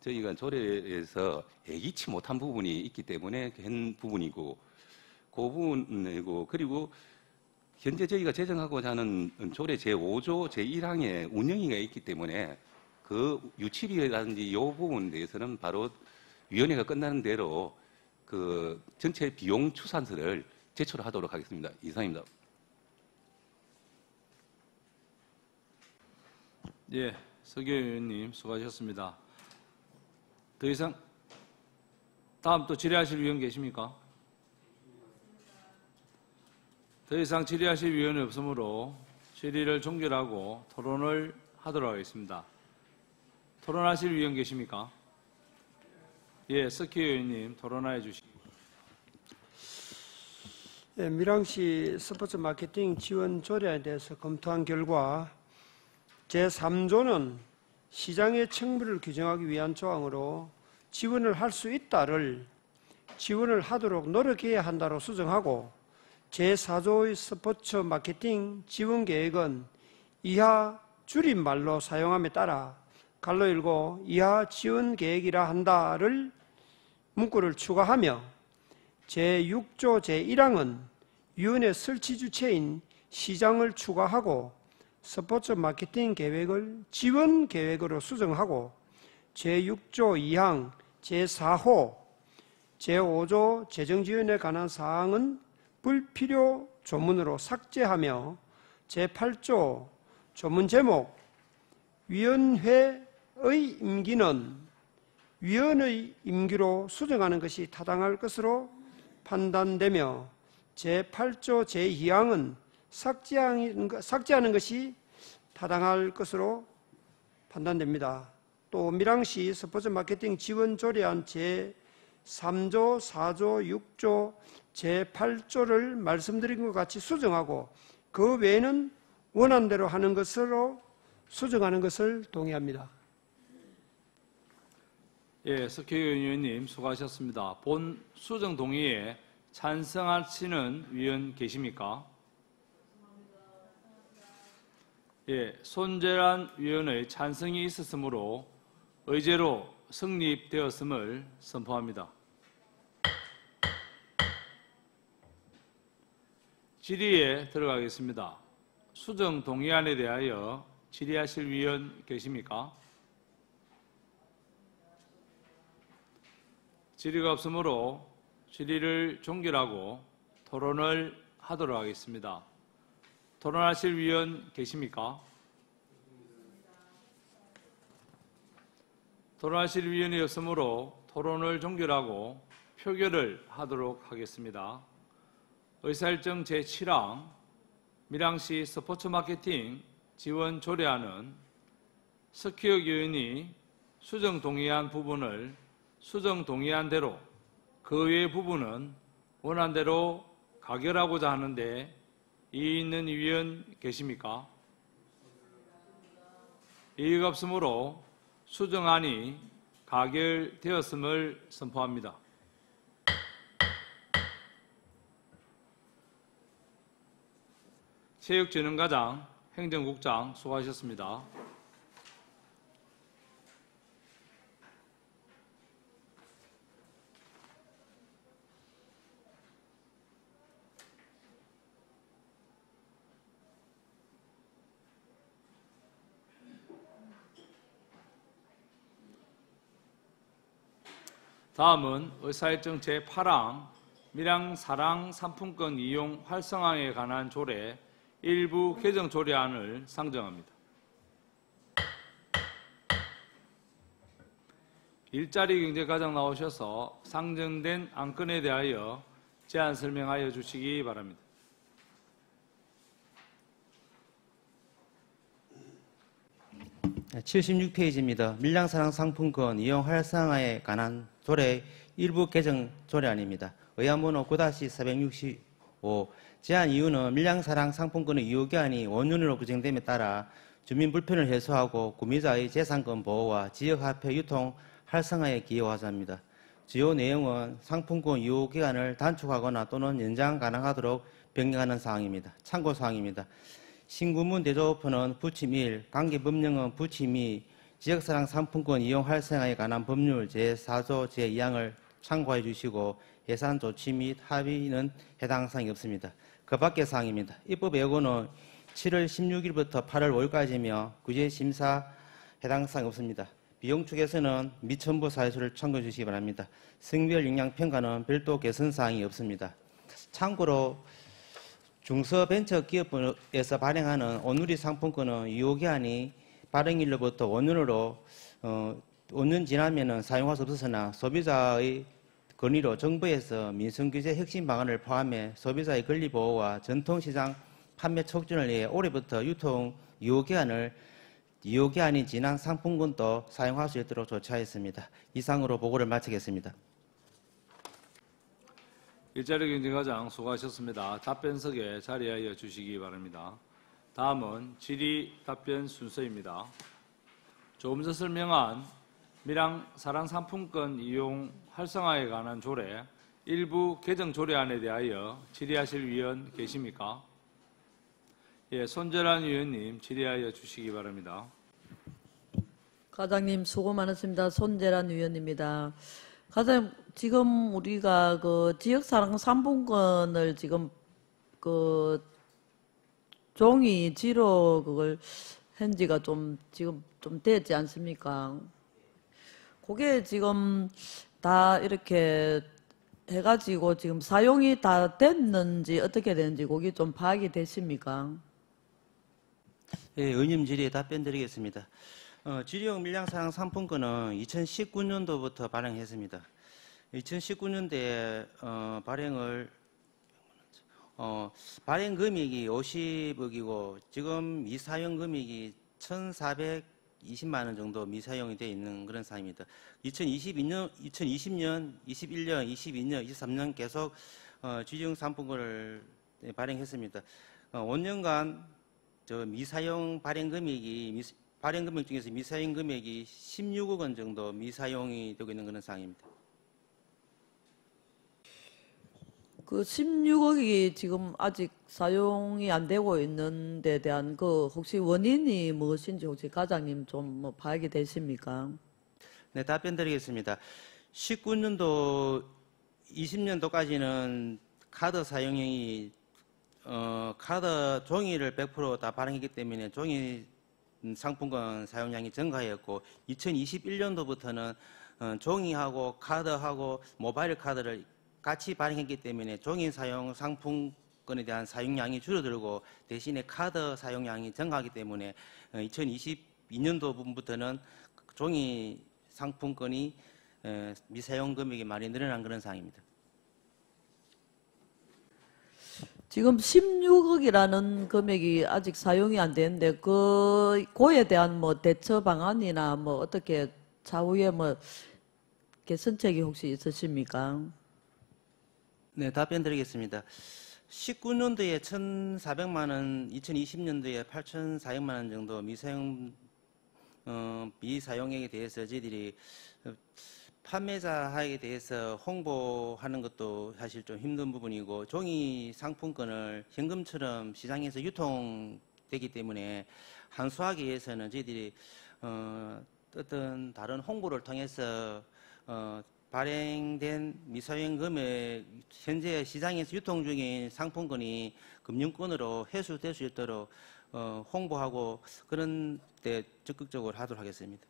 저희가 조례에서 예기치 못한 부분이 있기 때문에 한 부분이고, 그 부분이고, 그리고 현재 저희가 제정하고자 하는 조례 제5조 제1항에 운영위가 있기 때문에 그 유치비라든지 이 부분에 대해서는 바로 위원회가 끝나는 대로 그 전체 비용 추산서를 제출하도록 하겠습니다. 이상입니다. 예, 서기 의원님 수고하셨습니다. 더 이상 다음 또 질의하실 위원 계십니까? 더 이상 질의하실 위원이 없으므로 질의를 종결하고 토론을 하도록 하겠습니다. 토론하실 위원 계십니까? 예, 서기 의원님 토론하여 주시기. 예, 밀양시 스포츠 마케팅 지원 조례에 대해서 검토한 결과 제3조는 시장의 책무를 규정하기 위한 조항으로 지원을 할 수 있다를 지원을 하도록 노력해야 한다로 수정하고 제4조의 스포츠 마케팅 지원 계획은 이하 줄임말로 사용함에 따라 갈로 읽고 이하 지원 계획이라 한다를 문구를 추가하며 제6조 제1항은 위원회 설치 주체인 시장을 추가하고 스포츠 마케팅 계획을 지원 계획으로 수정하고 제6조 2항 제4호 제5조 재정지원에 관한 사항은 불필요 조문으로 삭제하며 제8조 조문 제목 위원회 임기는 위원의 임기로 수정하는 것이 타당할 것으로 판단되며 제8조 제2항은 삭제하는 것이 타당할 것으로 판단됩니다. 또 밀양시 스포츠 마케팅 지원 조례안 제3조, 4조, 6조, 제8조를 말씀드린 것 같이 수정하고 그 외에는 원안대로 하는 것으로 수정하는 것을 동의합니다. 예, 석혜경 의원님 수고하셨습니다. 본 수정 동의에 찬성하시는 위원 계십니까? 예, 손재란 위원의 찬성이 있었으므로 의제로 성립되었음을 선포합니다. 질의에 들어가겠습니다. 수정 동의안에 대하여 질의하실 위원 계십니까? 질의가 없으므로 질의를 종결하고 토론을 하도록 하겠습니다. 토론하실 위원 계십니까? 토론하실 위원이 없으므로 토론을 종결하고 표결을 하도록 하겠습니다. 의사일정 제7항 밀양시 스포츠 마케팅 지원 조례안은 석희혁 의원이 수정 동의한 부분을 수정 동의안대로 그 외의 부분은 원안대로 가결하고자 하는데 이의 있는 위원 계십니까? 이의가 없으므로 수정안이 가결되었음을 선포합니다. 체육진흥과장, 행정국장 수고하셨습니다. 다음은 의사일정 제8항 밀양사랑 상품권 이용 활성화에 관한 조례 일부 개정 조례안을 상정합니다. 일자리 경제과장 나오셔서 상정된 안건에 대하여 제안 설명하여 주시기 바랍니다. 네, 76페이지입니다. 밀양사랑 상품권 이용 활성화에 관한 조례 일부 개정 조례안입니다. 의안번호 9-465 제안 이유는 밀양사랑 상품권의 이용기한이 5년으로 규정됨에 따라 주민 불편을 해소하고 구매자의 재산권 보호와 지역화폐 유통 활성화에 기여하자 합니다. 주요 내용은 상품권 이용기간을 단축하거나 또는 연장 가능하도록 변경하는 사항입니다. 참고사항입니다. 신구문 대조표는 부침 1, 관계법령은 부침 2, 지역사랑 상품권 이용 활성화에 관한 법률 제4조 제2항을 참고해 주시고 예산 조치 및 합의는 해당 사항이 없습니다. 그 밖의 사항입니다. 입법 예고는 7월 16일부터 8월 5일까지며 구제 심사 해당 사항이 없습니다. 비용 측에서는 미천부 사유서를 참고해 주시기 바랍니다. 성별 영향 평가는 별도 개선 사항이 없습니다. 참고로 중소벤처기업에서 발행하는 온누리 상품권은 유효기한이 발행일로부터 5년으로 5년 지나면 사용할 수 없었으나 소비자의 건의로 정부에서 민생규제 혁신 방안을 포함해 소비자의 권리보호와 전통시장 판매 촉진을 위해 올해부터 유통 유효기한이 지난 상품권도 사용할 수 있도록 조치하였습니다. 이상으로 보고를 마치겠습니다. 일자리 경제과장 수고하셨습니다. 답변석에 자리하여 주시기 바랍니다. 다음은 질의 답변 순서입니다. 조금 전 설명한 밀양 사랑 상품권 이용 활성화에 관한 조례 일부 개정 조례안에 대하여 질의하실 위원 계십니까? 예, 손재란 위원님 질의하여 주시기 바랍니다. 과장님 수고 많으십니다. 손재란 위원입니다. 과장님, 지금 우리가 그 지역사랑 상품권을 지금 그 종이지로 그걸 한 지가 지금 좀 됐지 않습니까? 그게 지금 다 이렇게 해가지고 지금 사용이 다 됐는지 어떻게 되는지 그게 좀 파악이 되십니까? 예, 의원님 질의에 답변 드리겠습니다. 지리형 밀양사랑 상품권은 2019년도부터 발행했습니다. 2019년도에 발행 금액이 50억이고 지금 미사용 금액이 1,420만 원 정도 미사용이 되어 있는 그런 상황입니다. 2020년, 21년, 22년, 23년 계속 지리형 상품권을 발행했습니다. 5년간 미사용 발행 금액 중에서 미사용 금액이 16억 원 정도 미사용이 되고 있는 그런 상황입니다. 그 16억이 지금 아직 사용이 안 되고 있는 데 대한 그 혹시 원인이 무엇인지 혹시 과장님 좀 뭐 파악이 되십니까? 네, 답변 드리겠습니다. 19년도, 20년도까지는 카드 사용량이 카드 종이를 100% 다 발행했기 때문에 종이 상품권 사용량이 증가하였고 2021년도부터는 종이하고 카드하고 모바일 카드를 같이 발행했기 때문에 종이 사용 상품권에 대한 사용량이 줄어들고 대신에 카드 사용량이 증가하기 때문에 2022년도부터는 종이 상품권이 미사용 금액이 많이 늘어난 그런 상황입니다. 지금 16억이라는 금액이 아직 사용이 안 되는데 그거에 대한 뭐 대처 방안이나 뭐 어떻게 차후에 뭐 개선책이 혹시 있으십니까? 네, 답변 드리겠습니다. 19년도에 1,400만 원, 2020년도에 8,400만 원 정도 미사용액에 대해서 저희들이 판매자에 대해서 홍보하는 것도 사실 좀 힘든 부분이고 종이 상품권을 현금처럼 시장에서 유통되기 때문에 한수하기 위해서는 저희들이 어떤 다른 홍보를 통해서 발행된 미사용 금액 현재 시장에서 유통 중인 상품권이 금융권으로 회수될 수 있도록 홍보하고 그런 데 적극적으로 하도록 하겠습니다.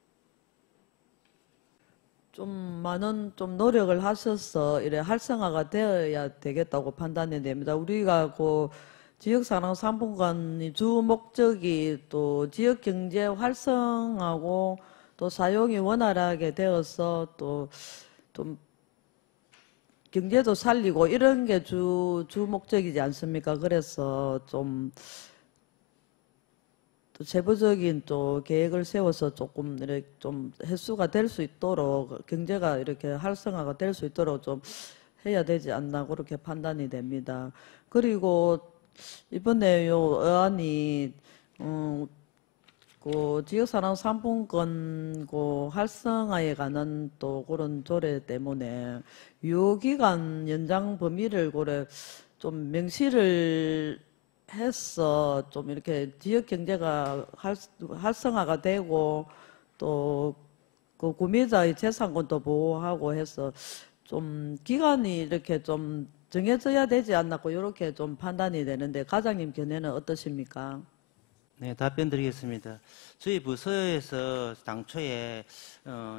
좀 많은 좀 노력을 하셔서 이래 활성화가 되어야 되겠다고 판단이 됩니다. 우리가 그 지역사랑 상품권이 주 목적이 또 지역 경제 활성하고 또 사용이 원활하게 되어서 또 좀 경제도 살리고 이런 게 주 목적이지 않습니까? 그래서 좀 또 세부적인 또 계획을 세워서 조금 이렇게 좀 횟수가 될 수 있도록 경제가 이렇게 활성화가 될 수 있도록 좀 해야 되지 않나 그렇게 판단이 됩니다. 그리고 이번에 요 의안이 그 지역사랑 상품권 그 활성화에 관한 또 그런 조례 때문에 유효기간 연장 범위를 그래 좀 명시를 해서 좀 이렇게 지역 경제가 활성화가 되고 또 그 구매자의 재산권도 보호하고 해서 좀 기간이 이렇게 좀 정해져야 되지 않나 이렇게 좀 판단이 되는데 과장님 견해는 어떠십니까? 네, 답변 드리겠습니다. 저희 부서에서 당초에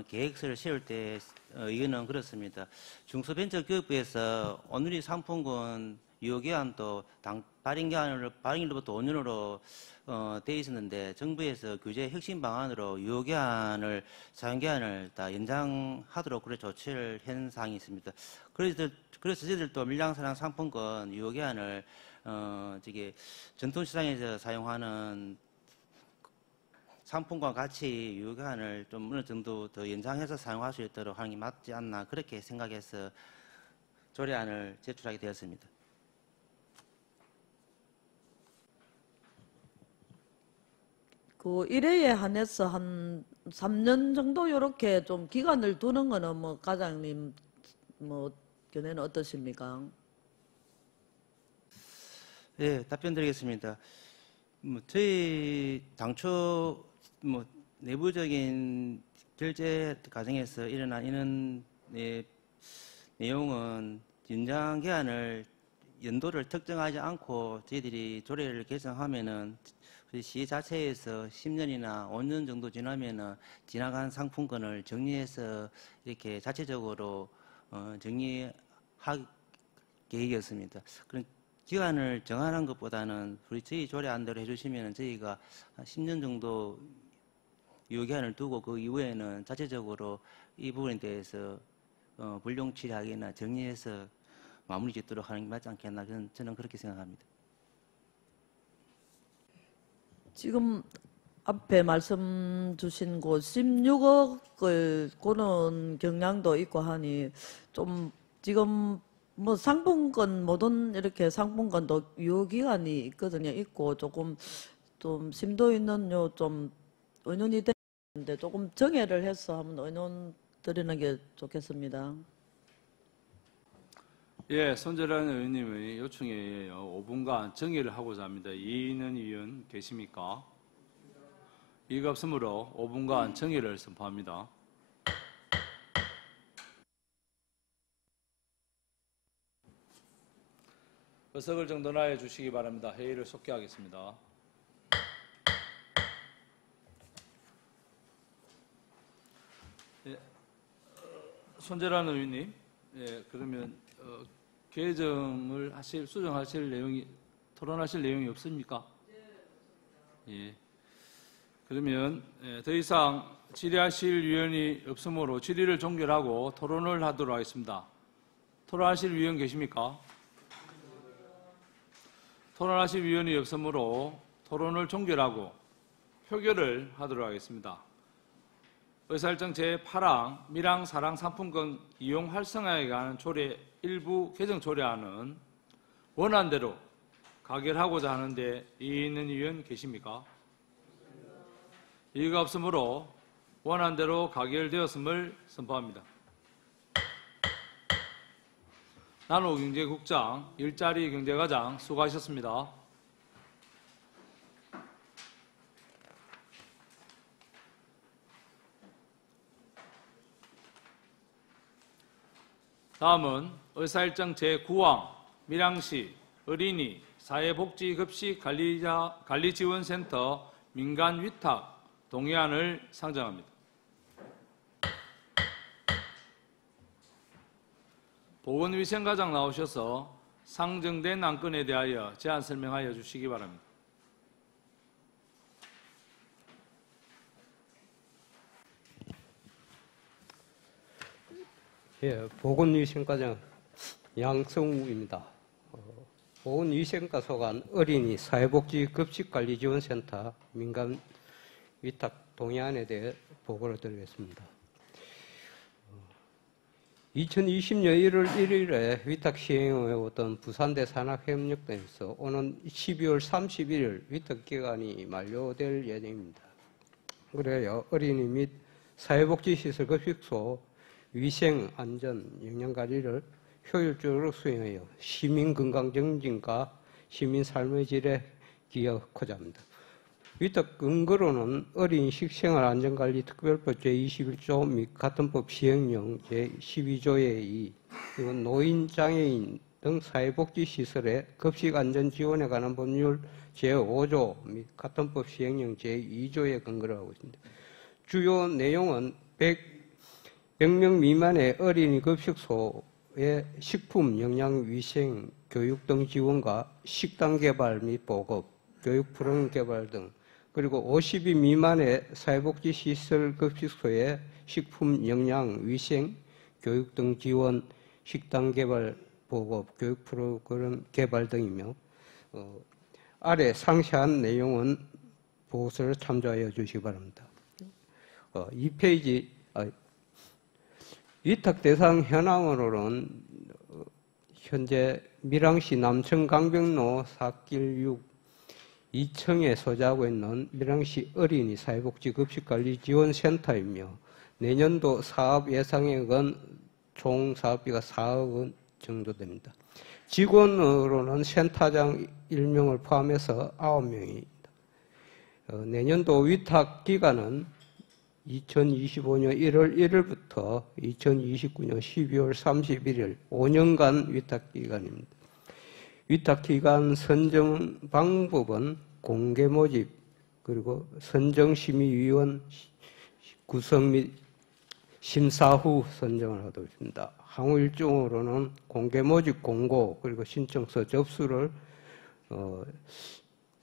계획서를 세울 때 의견은 그렇습니다. 중소벤처기업부에서 오늘의 상품권 유효기한도 발행일로부터 5년으로 되어 있었는데 정부에서 규제 혁신 방안으로 유효기한을 사용기한을 다 연장하도록 그래 조치를 한 사항이 있습니다. 그래서 저희들도 밀양사랑 상품권 유효기한을 전통시장에서 사용하는 상품과 같이 유효기한을 좀 어느 정도 더 연장해서 사용할 수 있도록 하는 게 맞지 않나 그렇게 생각해서 조례안을 제출하게 되었습니다. 그 1회에 한해서 한 3년 정도 이렇게 좀 기간을 두는 거는 뭐 과장님 뭐 견해는 어떠십니까? 네, 답변 드리겠습니다. 저희 당초 내부적인 결제 과정에서 일어난 이런 내용은 연장 기한을 연도를 특정하지 않고 저희들이 조례를 개정하면은 시 자체에서 10년이나 5년 정도 지나면은 지나간 상품권을 정리해서 이렇게 자체적으로 정리할 계획이었습니다. 그런 기간을 정하는 것보다는 저희 조례안대로 해주시면 저희가 한 10년 정도 유효기한을 두고 그 이후에는 자체적으로 이 부분에 대해서 불용 처리하기나 정리해서 마무리 짓도록 하는 게 맞지 않겠나 저는 그렇게 생각합니다. 지금 앞에 말씀 주신 그 16억을 그런 경향도 있고 하니 좀 지금 뭐 상품권 모든 이렇게 상품권도 유효기간이 있거든요. 있고 조금 좀 심도 있는 좀 의논이 되는데 조금 정해를 해서 한번 의논 드리는 게 좋겠습니다. 예, 손재란 의원님의 요청에 의하여 5분간 정의를 하고자 합니다. 이인은 의원 계십니까? 이의가 없으므로 5분간 정의를 선포합니다. 의석을 정돈하여 주시기 바랍니다. 회의를 속개하겠습니다. 예, 손재란 의원님, 예, 그러면 개정을 수정하실 내용이 토론하실 내용이 없습니까? 예. 그러면 더 이상 질의하실 위원이 없으므로 질의를 종결하고 토론을 하도록 하겠습니다. 토론하실 위원 계십니까? 토론하실 위원이 없으므로 토론을 종결하고 표결을 하도록 하겠습니다. 의사일정 제8항 밀양 사랑 상품권 이용 활성화에 관한 조례 일부 개정 조례안은 원안대로 가결하고자 하는데 이의 있는 의원 계십니까? 이의가 없으므로 원안대로 가결되었음을 선포합니다. 나노경제국장, 일자리 경제과장 수고하셨습니다. 다음은 의사일정 제9항 밀양시 어린이 사회복지급식관리지원센터 민간위탁 동의안을 상정합니다. 보건위생과장 나오셔서 상정된 안건에 대하여 제안 설명하여 주시기 바랍니다. 예, 보건위생과장 양성우입니다. 보건위생과 소관 어린이 사회복지급식관리지원센터 민간위탁 동의안에 대해 보고를 드리겠습니다. 2020년 1월 1일에 위탁 시행해 오던 부산대 산학협력단에서 오는 12월 31일 위탁 기간이 만료될 예정입니다. 그래야 어린이 및 사회복지시설 급식소 위생, 안전, 영양관리를 효율적으로 수행하여 시민 건강 증진과 시민 삶의 질에 기여하고자 합니다. 위탁 근거로는 어린이 식생활 안전관리 특별법 제21조 및 같은 법 시행령 제12조의 2, 그리고 노인, 장애인 등 사회복지시설의 급식 안전 지원에 관한 법률 제5조 및 같은 법 시행령 제2조에 근거를 하고 있습니다. 주요 내용은 100명 미만의 어린이 급식소의 식품, 영양, 위생, 교육 등 지원과 식당 개발 및 보급, 교육 프로그램 개발 등, 그리고 50인 미만의 사회복지시설 급식소의 식품, 영양, 위생, 교육 등 지원, 식당 개발, 보급, 교육 프로그램 개발 등이며 아래 상세한 내용은 보고서를 참조하여 주시기 바랍니다. 2페이지 위탁 대상 현황으로는 현재 밀양시 남천 강병로 4길 6 2층에 소재하고 있는 밀양시 어린이 사회복지급식관리지원센터이며 내년도 사업 예상액은 총 사업비가 4억 원 정도 됩니다. 직원으로는 센터장 1명을 포함해서 9명입니다. 내년도 위탁 기간은 2025년 1월 1일부터 2029년 12월 31일 5년간 위탁 기간입니다. 위탁 기간 선정 방법은 공개 모집 그리고 선정심의위원 구성 및 심사 후 선정을 하도록 있습니다. 향후 일정으로는 공개 모집 공고 그리고 신청서 접수를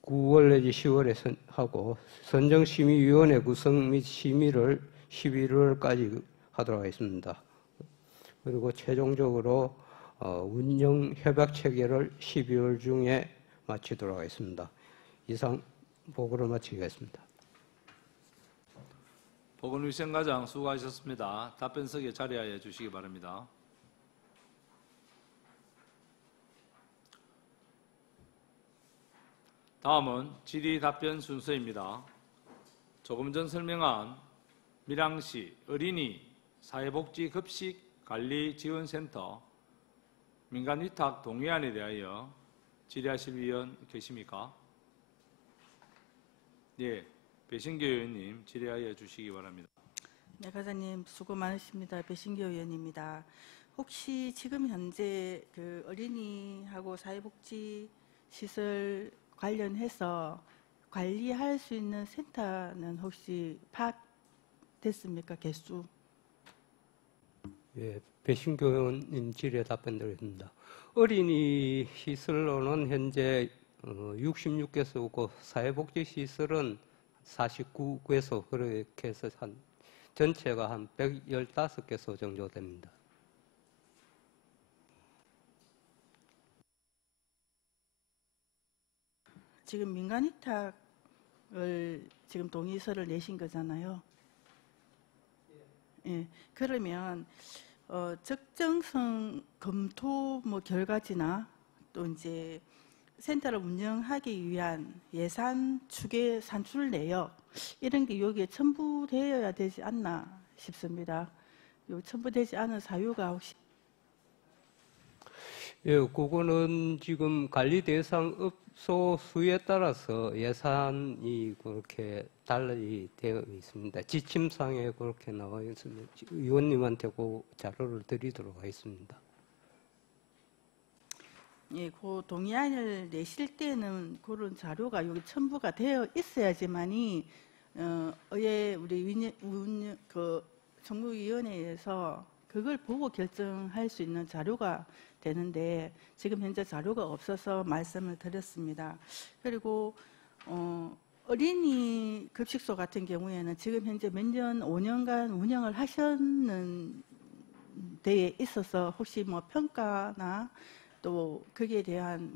9월 내지 10월에 하고 선정심의위원회 구성 및 심의를 11월까지 하도록 하겠습니다. 그리고 최종적으로 운영 협약 체계를 12월 중에 마치도록 하겠습니다. 이상 보고를 마치겠습니다. 보건위생과장 수고하셨습니다. 답변석에 자리하여 주시기 바랍니다. 다음은 질의 답변 순서입니다. 조금 전 설명한 밀양시 어린이 사회복지급식관리지원센터 민간위탁 동의안에 대하여 질의하실 위원 계십니까? 예, 배신교 의원님 질의하여 주시기 바랍니다. 네, 과장님 수고 많으십니다. 배신교 의원입니다. 혹시 지금 현재 그 어린이하고 사회복지 시설 관련해서 관리할 수 있는 센터는 혹시 파악됐습니까? 개수? 예, 배신교 의원님 질의에 답변드리겠습니다. 어린이 시설로는 현재 66개소고 사회복지 시설은 49개소 그렇게 해서 전체가 한 115개소 정도 됩니다. 지금 민간위탁을 지금 동의서를 내신 거잖아요. 예, 그러면 적정성 검토 결과지나 또 이제 센터를 운영하기 위한 예산 추계 산출 내역 이런 게 여기에 첨부되어야 되지 않나 싶습니다. 요 첨부되지 않은 사유가 혹시? 예, 그거는 지금 관리 대상 업소 수에 따라서 예산이 그렇게 달리 되어 있습니다. 지침상에 그렇게 나와 있습니다. 의원님한테 그 자료를 드리도록 하겠습니다. 예, 그 동의안을 내실 때는 그런 자료가 여기 첨부가 되어 있어야지만이 우리 그 정무위원회에서 그걸 보고 결정할 수 있는 자료가 되는데 지금 현재 자료가 없어서 말씀을 드렸습니다. 그리고 어린이 급식소 같은 경우에는 지금 현재 몇 년, 5년간 운영을 하셨는 데에 있어서 혹시 평가나 또 거기에 대한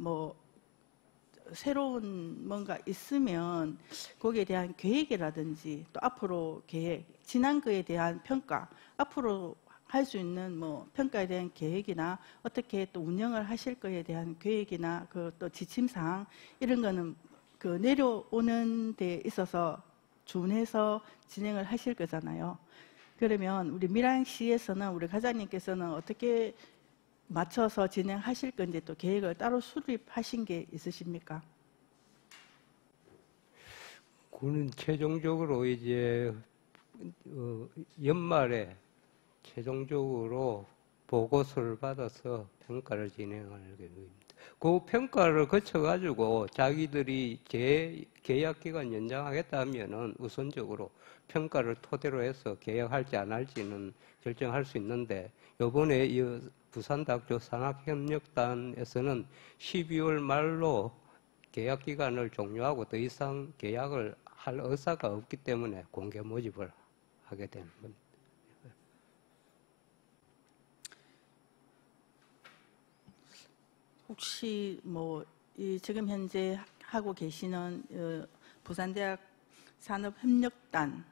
새로운 뭔가 있으면 거기에 대한 계획이라든지 또 앞으로 계획, 지난 거에 대한 평가, 앞으로 할 수 있는 평가에 대한 계획이나 어떻게 또 운영을 하실 거에 대한 계획이나 또 지침사항 이런 거는 내려오는 데 있어서 준해서 진행을 하실 거잖아요. 그러면 우리 밀양시에서는 우리 과장님께서는 어떻게 맞춰서 진행하실 건지 또 계획을 따로 수립하신 게 있으십니까? 그는 최종적으로 이제 연말에 최종적으로 보고서를 받아서 평가를 진행할 계획입니다. 그 평가를 거쳐가지고 자기들이 계약 기간 연장하겠다 하면은 우선적으로 평가를 토대로 해서 계약할지 안 할지는 결정할 수 있는데 이번에 이 부산대학교 산학협력단에서는 12월 말로 계약 기간을 종료하고 더 이상 계약을 할 의사가 없기 때문에 공개 모집을 하게 되는 겁니다. 혹시 지금 현재 하고 계시는 부산대학 산업협력단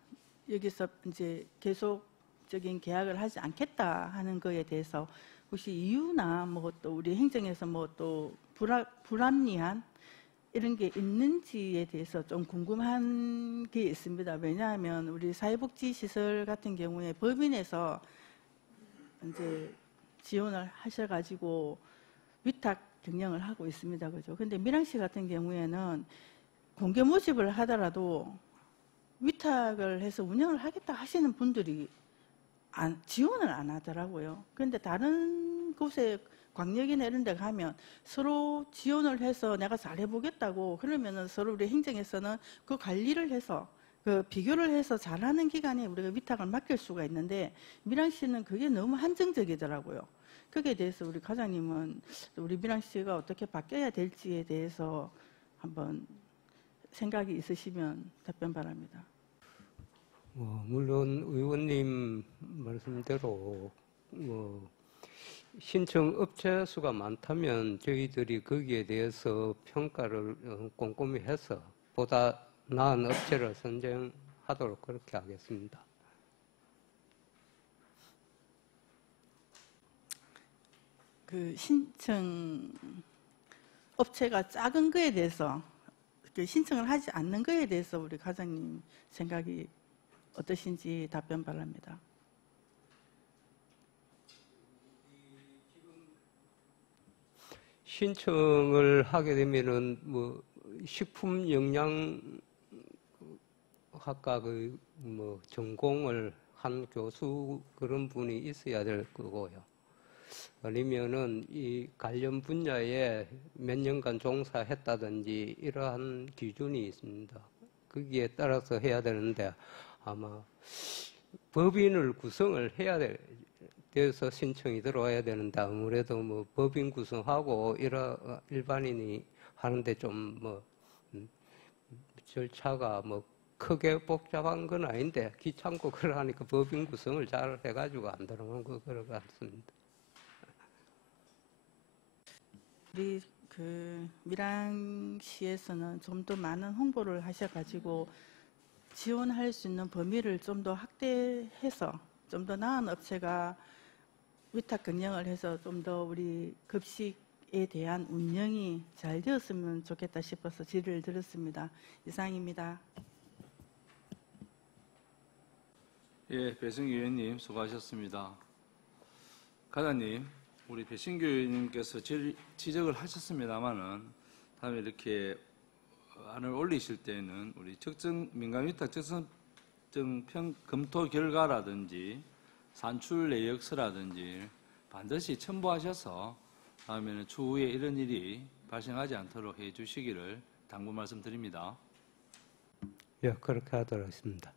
여기서 이제 계속적인 계약을 하지 않겠다 하는 거에 대해서 혹시 이유나 또 우리 행정에서 또 불합리한 이런 게 있는지에 대해서 좀 궁금한 게 있습니다. 왜냐하면 우리 사회복지시설 같은 경우에 법인에서 이제 지원을 하셔가지고 위탁 경영을 하고 있습니다. 그죠? 근데 밀양시 같은 경우에는 공개 모집을 하더라도 위탁을 해서 운영을 하겠다 하시는 분들이 지원을 안 하더라고요. 그런데 다른 곳에 광역이나 이런 데 가면 서로 지원을 해서 내가 잘해보겠다고 그러면은 서로 우리 행정에서는 그 관리를 해서 비교를 해서 잘하는 기관에 우리가 위탁을 맡길 수가 있는데 밀양시는 그게 너무 한정적이더라고요. 거기에 대해서 우리 과장님은 우리 밀양시가 어떻게 바뀌어야 될지에 대해서 한번 생각이 있으시면 답변 바랍니다. 물론 의원님 말씀대로 신청 업체 수가 많다면 저희들이 거기에 대해서 평가를 꼼꼼히 해서 보다 나은 업체를 선정하도록 그렇게 하겠습니다. 그 신청 업체가 작은 거에 대해서 그 신청을 하지 않는 거에 대해서 우리 과장님 생각이 어떠신지 답변 바랍니다. 신청을 하게 되면은 식품 영양학과 전공을 한 교수 그런 분이 있어야 될 거고요. 아니면은 이 관련 분야에 몇 년간 종사했다든지 이러한 기준이 있습니다. 거기에 따라서 해야 되는데 아마 법인을 구성을 해야 돼서 신청이 들어와야 되는데 아무래도 법인 구성하고 일반인이 하는데 좀 절차가 크게 복잡한 건 아닌데 귀찮고 그러니까 법인 구성을 잘 해가지고 안 들어간 거 그런 것 같습니다. 우리 그 밀양시에서는 좀 더 많은 홍보를 하셔가지고 지원할 수 있는 범위를 좀 더 확대해서 좀 더 나은 업체가 위탁 경영을 해서 좀 더 우리 급식에 대한 운영이 잘 되었으면 좋겠다 싶어서 질의를 드렸습니다. 이상입니다. 예, 배승규 의원님 수고하셨습니다. 과장님, 우리 배승규 의원님께서 지적을 하셨습니다만은 다음에 이렇게 안을 올리실 때는 우리 민간위탁 적성증 검토 결과라든지 산출 내역서라든지 반드시 첨부하셔서 다음에는 추후에 이런 일이 발생하지 않도록 해 주시기를 당부 말씀드립니다. 예, 그렇게 하도록 하겠습니다.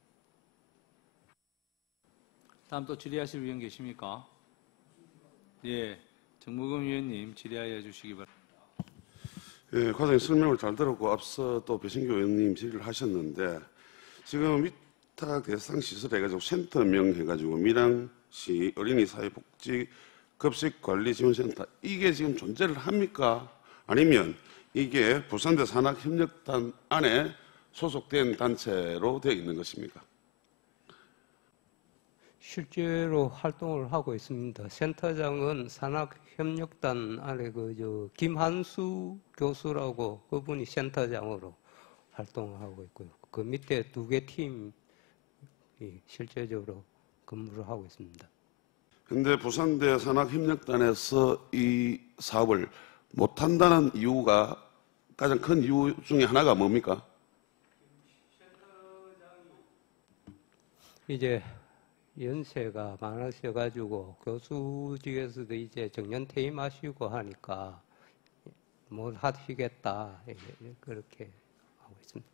다음 또 질의하실 의원 계십니까? 예, 정무금 의원님 질의하여 주시기 바랍니다. 예, 과장님 설명을 잘 들었고 앞서 또 배신규 의원님 질의를 하셨는데 지금 위탁 대상 시설 해가지고 센터명 해가지고 밀양시 어린이 사회복지 급식관리지원센터 이게 지금 존재를 합니까? 아니면 이게 부산대 산학협력단 안에 소속된 단체로 되어 있는 것입니까? 실제로 활동을 하고 있습니다. 센터장은 산학협력단 안에 김한수 교수라고 그분이 센터장으로 활동을 하고 있고요. 그 밑에 2개 팀이 실제적으로 근무를 하고 있습니다. 그런데 부산대 산학협력단에서 이 사업을 못한다는 이유가 가장 큰 이유 중에 하나가 뭡니까? 이제 연세가 많으셔가지고 교수직에서도 이제 정년 퇴임하시고 하니까 못 하시겠다 그렇게 하고 있습니다.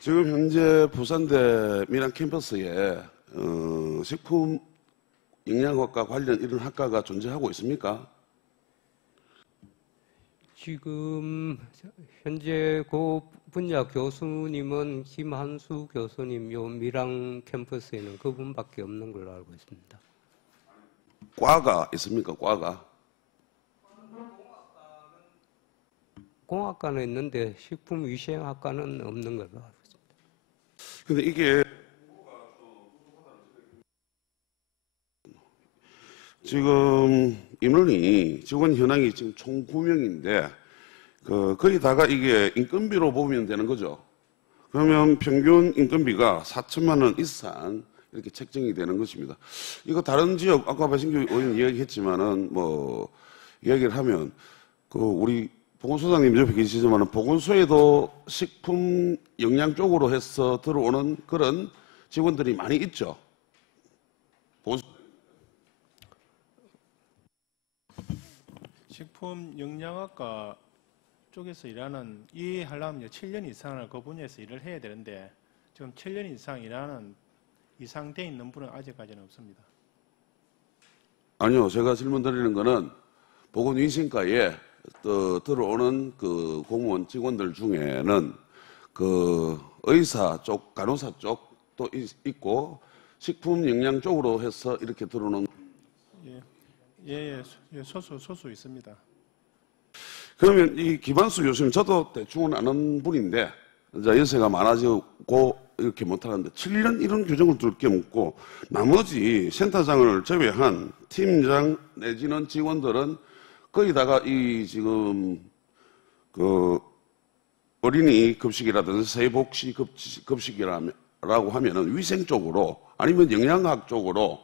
지금 현재 부산대 밀양 캠퍼스에 식품 영양학과 관련 이런 학과가 존재하고 있습니까? 지금 현재 그 분야 교수님은 김한수 교수님 요 밀양 캠퍼스에는 그분밖에 없는 걸로 알고 있습니다. 과가 있습니까? 과가? 공학과는 있는데 식품위생학과는 없는 걸로 알고 있습니다. 근데 이게 지금 인원이 직원 현황이 지금 총 9명인데 거기다가 이게 인건비로 보면 되는 거죠. 그러면 평균 인건비가 4천만 원 이상 이렇게 책정이 되는 것입니다. 이거 다른 지역 아까 배신규 의원 이야기했지만은 이야기를 하면 우리 보건소장님 옆에 계시지만은 보건소에도 식품 영양 쪽으로 해서 들어오는 그런 직원들이 많이 있죠. 식품 영양학과 쪽에서 하려면 7년 이상을 그 분야에서 일을 해야 되는데 지금 7년 이상 돼 있는 분은 아직까지는 없습니다. 아니요, 제가 질문 드리는 거는 보건위생과에 들어오는 그 공무원 직원들 중에는 그 의사 쪽, 간호사 쪽도 있고 식품 영양 쪽으로 해서 이렇게 들어오는. 소수 있습니다. 그러면 이 김한수 교수님, 저도 대충은 아는 분인데 이제 연세가 많아지고 이렇게 못하는데 7년 이런 규정을 둘 게 없고 나머지 센터장을 제외한 팀장 내지는 직원들은 거기다가 이 지금 그 어린이 급식이라든지 새복시 급식이라고 하면은 위생 쪽으로 아니면 영양학 쪽으로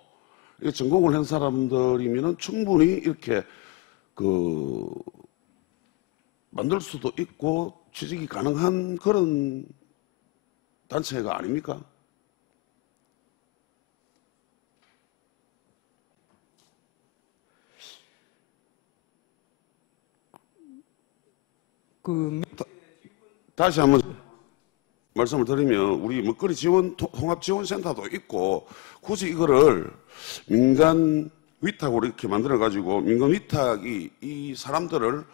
전공을 한 사람들이면은 충분히 이렇게 그 만들 수도 있고 취직이 가능한 그런 단체가 아닙니까? 다시 한번 말씀을 드리면 우리 먹거리 지원 통합 지원센터도 있고 굳이 이거를 민간 위탁으로 이렇게 만들어 가지고 민간 위탁이 이 사람들을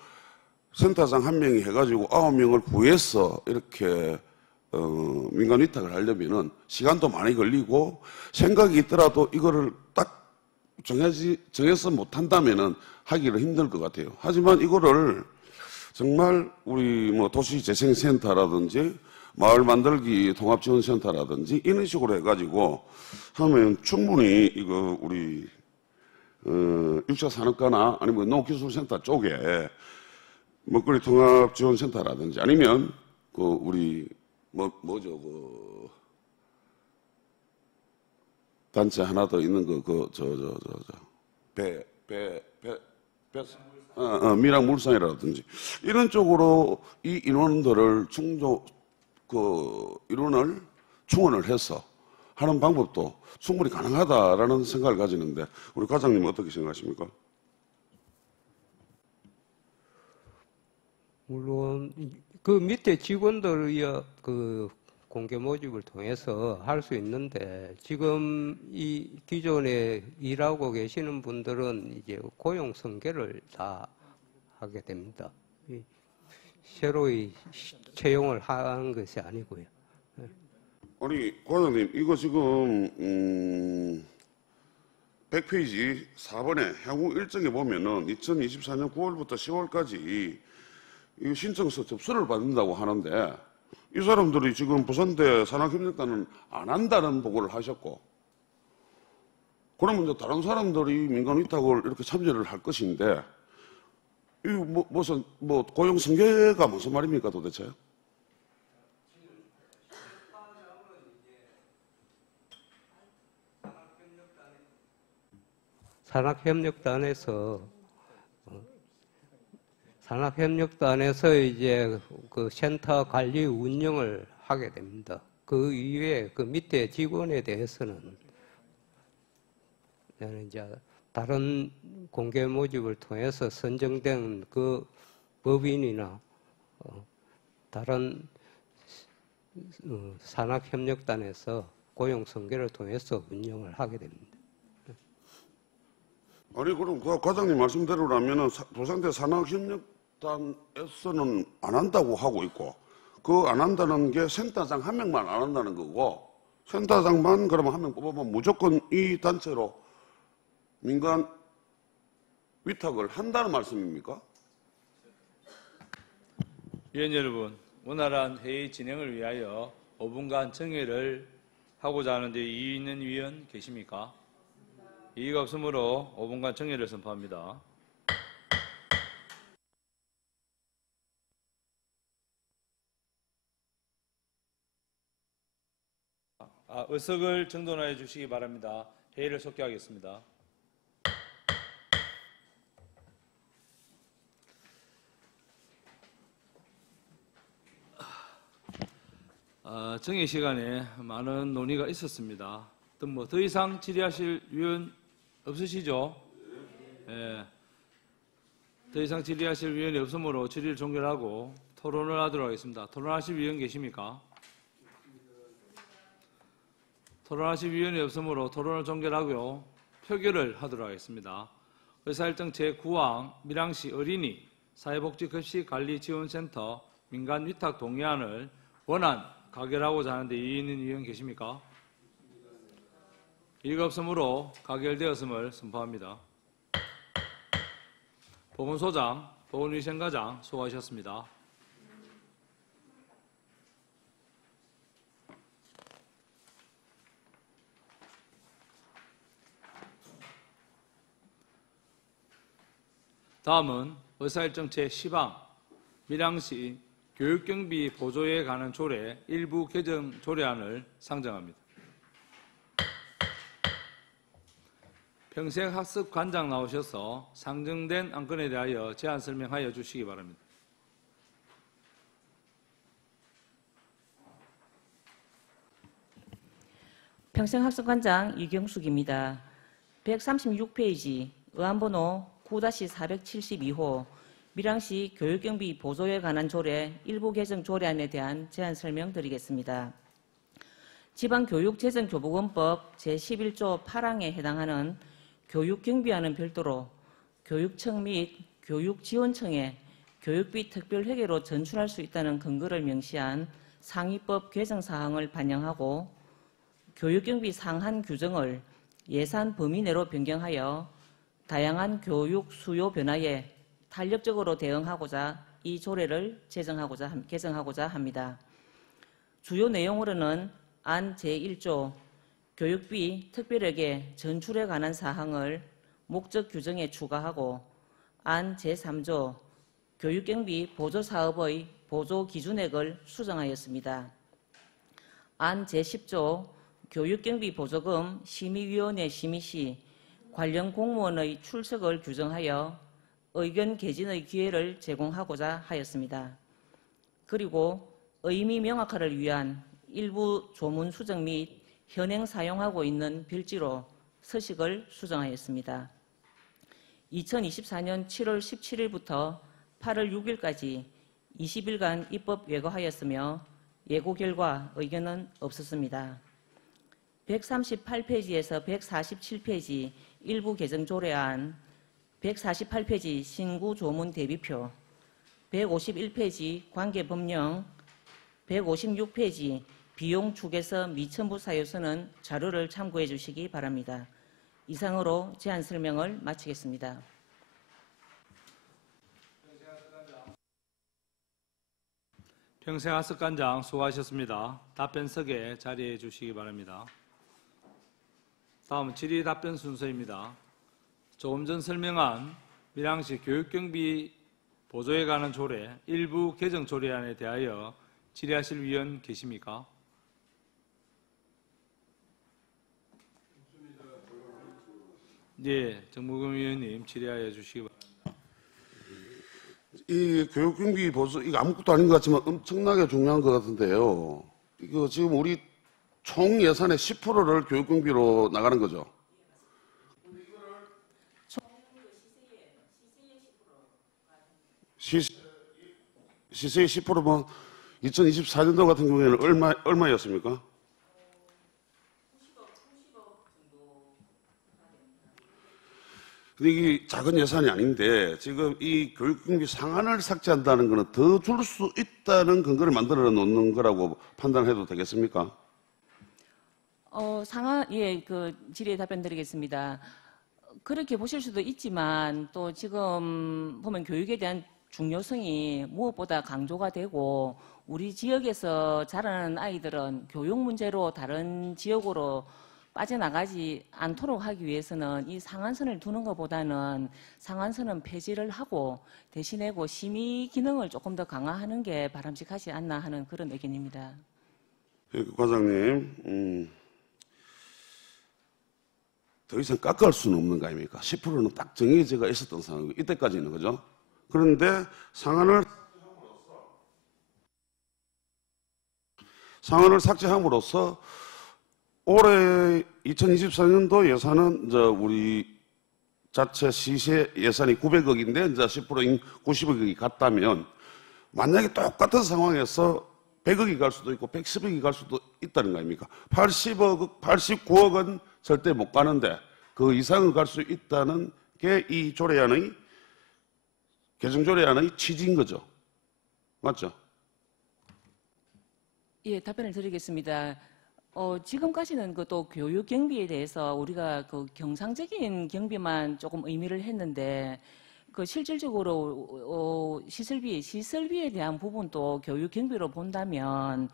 센터장 한 명이 해가지고 9명을 구해서 이렇게 민간 위탁을 하려면은 시간도 많이 걸리고 생각이 있더라도 이거를 딱 정해서 못한다면은 하기를 힘들 것 같아요. 하지만 이거를 정말 우리 뭐 도시재생센터라든지 마을 만들기 통합지원센터라든지 이런 식으로 해가지고 하면 충분히 이거 우리 6차 산업과나 아니면 농기술센터 쪽에 먹거리 통합지원센터라든지 아니면 그 우리 뭐죠 그 단체 하나 더 있는 밀양물산이라든지 이런 쪽으로 이 인원들을 인원을 충원을 해서 하는 방법도 충분히 가능하다라는 생각을 가지는데 우리 과장님은 어떻게 생각하십니까? 물론 그 밑에 직원들의 그 공개 모집을 통해서 할 수 있는데 지금 이 기존에 일하고 계시는 분들은 이제 고용 승계를 다 하게 됩니다. 새로이 채용을 한 것이 아니고요. 아니 과장님 이거 지금 100페이지 4번에 향후 일정에 보면은 2024년 9월부터 10월까지 이 신청서 접수를 받는다고 하는데 이 사람들이 지금 부산대 산학협력단은 안 한다는 보고를 하셨고 그러면 이제 다른 사람들이 민간 위탁을 이렇게 참여를 할 것인데 이 무슨 고용 승계가 무슨 말입니까 도대체? 산학협력단에서 이제 그 센터 관리 운영을 하게 됩니다. 그 이외에 그 밑에 직원에 대해서는 이제 다른 공개 모집을 통해서 선정된 그 법인이나 다른 산학협력단에서 고용 승계를 통해서 운영을 하게 됩니다. 아니 그럼 그 과장님 말씀대로라면은 부산대 산학협력단에서는 안 한다고 하고 있고 그 안 한다는 게 센터장 한 명만 안 한다는 거고 센터장만 그러면 한 명 뽑으면 무조건 이 단체로 민간 위탁을 한다는 말씀입니까? 위원 여러분, 원활한 회의 진행을 위하여 5분간 정회를 하고자 하는데 이의 있는 위원 계십니까? 이의가 없으므로 5분간 정회를 선포합니다. 의석을 정돈해 주시기 바랍니다. 회의를 속기하겠습니다. 정회 시간에 많은 논의가 있었습니다. 더 이상 질의하실 위원 없으시죠? 예. 더 이상 질의하실 위원이 없으므로 질의를 종결하고 토론을 하도록 하겠습니다. 토론하실 위원 계십니까? 토론하실 위원이 없으므로 토론을 종결하고요. 표결을 하도록 하겠습니다. 의사일정 제9항 밀양시 어린이 사회복지급식관리지원센터 민간위탁 동의안을 원안 가결하고자 하는데 이의 있는 의원 계십니까? 이의가 없으므로 가결되었음을 선포합니다. 보건소장, 보건위생과장 수고하셨습니다. 다음은 의사일정 제10항 밀양시 교육경비 보조에 관한 조례 일부 개정 조례안을 상정합니다. 평생학습관장 나오셔서 상정된 안건에 대하여 제안 설명하여 주시기 바랍니다. 평생학습관장 이경숙입니다. 136페이지 의안번호 9-472호 밀양시 교육경비 보조에 관한 조례 일부 개정 조례안에 대한 제안 설명드리겠습니다. 지방교육재정교부금법 제11조 8항에 해당하는 교육경비와는 별도로 교육청 및 교육지원청에 교육비 특별회계로 전출할 수 있다는 근거를 명시한 상위법 개정사항을 반영하고 교육경비 상한 규정을 예산 범위 내로 변경하여 다양한 교육 수요 변화에 탄력적으로 대응하고자 이 조례를 개정하고자 합니다. 주요 내용으로는 안 제1조 교육비 특별회계 전출에 관한 사항을 목적 규정에 추가하고 안 제3조 교육경비 보조사업의 보조 기준액을 수정하였습니다. 안 제10조 교육경비 보조금 심의위원회 심의 시 관련 공무원의 출석을 규정하여 의견 개진의 기회를 제공하고자 하였습니다. 그리고 의미 명확화를 위한 일부 조문 수정 및 현행 사용하고 있는 별지로 서식을 수정하였습니다. 2024년 7월 17일부터 8월 6일까지 20일간 입법 예고하였으며 예고 결과 의견은 없었습니다. 138페이지에서 147페이지 일부 개정 조례안, 148페이지 신구 조문 대비표, 151페이지 관계법령, 156페이지 비용 축에서 미첨부 사유서는 자료를 참고해 주시기 바랍니다. 이상으로 제안 설명을 마치겠습니다. 평생학습관장 수고하셨습니다. 답변석에 자리해 주시기 바랍니다. 다음은 질의 답변 순서입니다. 조금 전 설명한 밀양시 교육경비 보조에 관한 조례 일부 개정 조례안에 대하여 질의하실 위원 계십니까? 네, 정무금 위원님 질의하여 주시기 바랍니다. 이 교육경비 보조 이거 아무것도 아닌 것 같지만 엄청나게 중요한 것 같은데요. 이거 지금 우리 총 예산의 10%를 교육경비로 나가는 거죠. 시세의 10%면 2024년도 같은 경우에는 얼마였습니까? 근데 이게 작은 예산이 아닌데 지금 이 교육경비 상한을 삭제한다는 것은 더 줄 수 있다는 근거를 만들어 놓는 거라고 판단해도 되겠습니까? 질의에 답변 드리겠습니다. 그렇게 보실 수도 있지만 또 지금 보면 교육에 대한 중요성이 무엇보다 강조가 되고 우리 지역에서 자라는 아이들은 교육 문제로 다른 지역으로 빠져나가지 않도록 하기 위해서는 이 상한선을 두는 것보다는 상한선은 폐지를 하고 대신에 심의 기능을 조금 더 강화하는 게 바람직하지 않나 하는 그런 의견입니다. 과장님, 더 이상 깎을 수는 없는 거 아닙니까? 10%는 딱 정해져가 있었던 상황이고 이때까지는 그죠? 그런데 상한을 삭제함으로써 올해 2024년도 예산은 우리 자체 시세 예산이 900억인데 이제 10%인 90억이 갔다면 만약에 똑같은 상황에서 100억이 갈 수도 있고 110억이 갈 수도 있다는 거 아닙니까? 89억은 절대 못 가는데 그 이상은 갈 수 있다는 게 이 조례안의 개정 조례안의 취지인 거죠. 맞죠? 예, 답변을 드리겠습니다. 지금까지는 또 교육 경비에 대해서 우리가 그 경상적인 경비만 조금 의미를 했는데 실질적으로 시설비에 대한 부분도 교육 경비로 본다면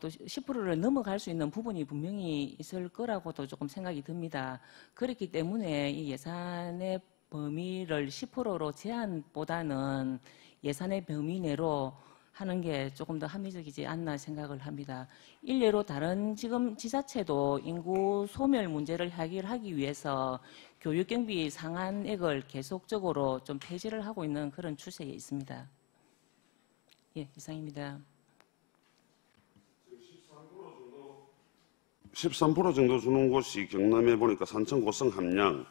또 10%를 넘어갈 수 있는 부분이 분명히 있을 거라고도 조금 생각이 듭니다. 그렇기 때문에 이 예산의 범위를 10%로 제한보다는 예산의 범위 내로 하는 게 조금 더 합리적이지 않나 생각을 합니다. 일례로 다른 지금 지자체도 인구 소멸 문제를 해결하기 위해서 교육경비 상한액을 계속적으로 좀 폐지를 하고 있는 그런 추세에 있습니다. 예, 이상입니다. 13% 정도 주는 곳이 경남에 보니까 산청, 고성, 함양,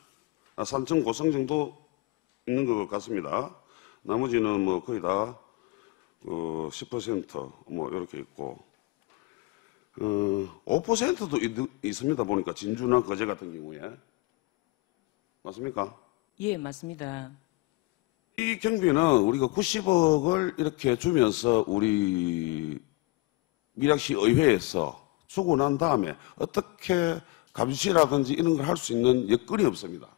산청, 고성 정도 있는 것 같습니다. 나머지는 뭐 거의 다 10% 뭐 이렇게 있고 5%도 있습니다. 보니까 진주나 거제 같은 경우에 맞습니까? 예, 맞습니다. 이 경비는 우리가 90억을 이렇게 주면서 우리 밀양시 의회에서 주고 난 다음에 어떻게 감시라든지 이런 걸 할 수 있는 여건이 없습니다.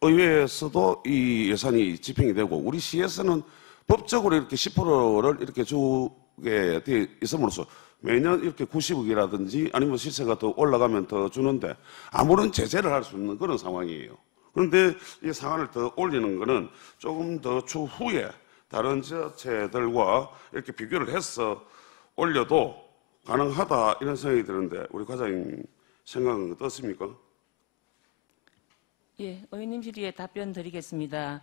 도의회에서도 이 예산이 집행이 되고 우리 시에서는 법적으로 이렇게 10%를 이렇게 주게 돼 있음으로써 매년 이렇게 90억이라든지 아니면 시세가 더 올라가면 더 주는데 아무런 제재를 할 수 없는 그런 상황이에요. 그런데 이 상한을 더 올리는 거는 조금 더 추후에 다른 지자체들과 이렇게 비교를 해서 올려도 가능하다 이런 생각이 드는데 우리 과장님 생각은 어떻습니까? 예, 의원님 질의에 답변 드리겠습니다.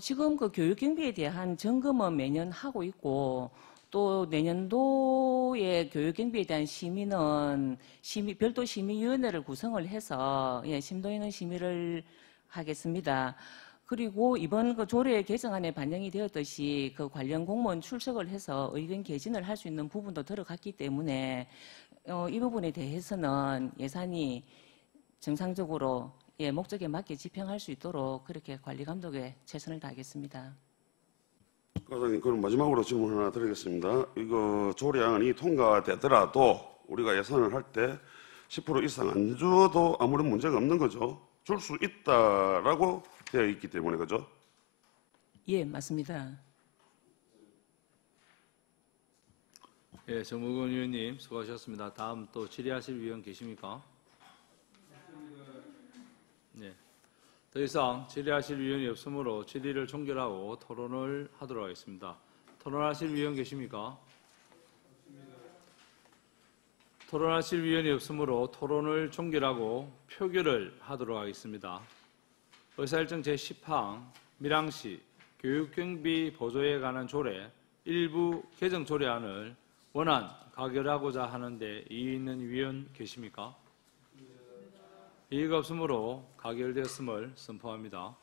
지금 그 교육 경비에 대한 점검은 매년 하고 있고 또 내년도에 교육 경비에 대한 심의는 별도 심의위원회를 구성을 해서 심도 있는 심의를 하겠습니다. 그리고 이번 그 조례 개정안에 반영이 되었듯이 그 관련 공무원 출석을 해서 의견 개진을 할 수 있는 부분도 들어갔기 때문에 이 부분에 대해서는 예산이 정상적으로 목적에 맞게 집행할 수 있도록 그렇게 관리 감독에 최선을 다하겠습니다. 과장님, 그럼 마지막으로 질문 하나 드리겠습니다. 이거 조례안이 통과되더라도 우리가 예산을 할 때 10% 이상 안 줘도 아무런 문제가 없는 거죠. 줄 수 있다라고 되어 있기 때문에 그죠? 예, 맞습니다. 예, 정무근 의원님 수고하셨습니다. 다음 또 질의하실 위원 계십니까? 네. 더 이상 질의하실 위원이 없으므로 질의를 종결하고 토론을 하도록 하겠습니다. 토론하실 위원 계십니까? 토론하실 위원이 없으므로 토론을 종결하고 표결을 하도록 하겠습니다. 의사일정 제10항 밀양시 교육경비 보조에 관한 조례 일부 개정 조례안을 원안 가결하고자 하는데 이의 있는 위원 계십니까? 이의가 없으므로 가결되었음을 선포합니다.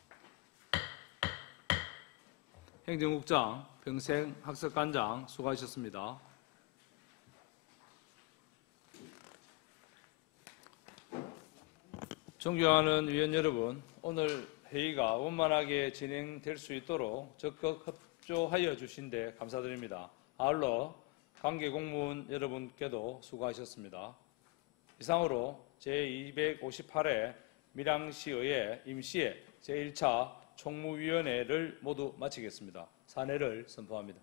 행정국장, 평생학습관장 수고하셨습니다. 존경하는 위원 여러분, 오늘 회의가 원만하게 진행될 수 있도록 적극 협조하여 주신 데 감사드립니다. 아울러 관계 공무원 여러분께도 수고하셨습니다. 이상으로 제258회 밀양시의회 임시회 제1차 총무위원회를 모두 마치겠습니다. 사내를 선포합니다.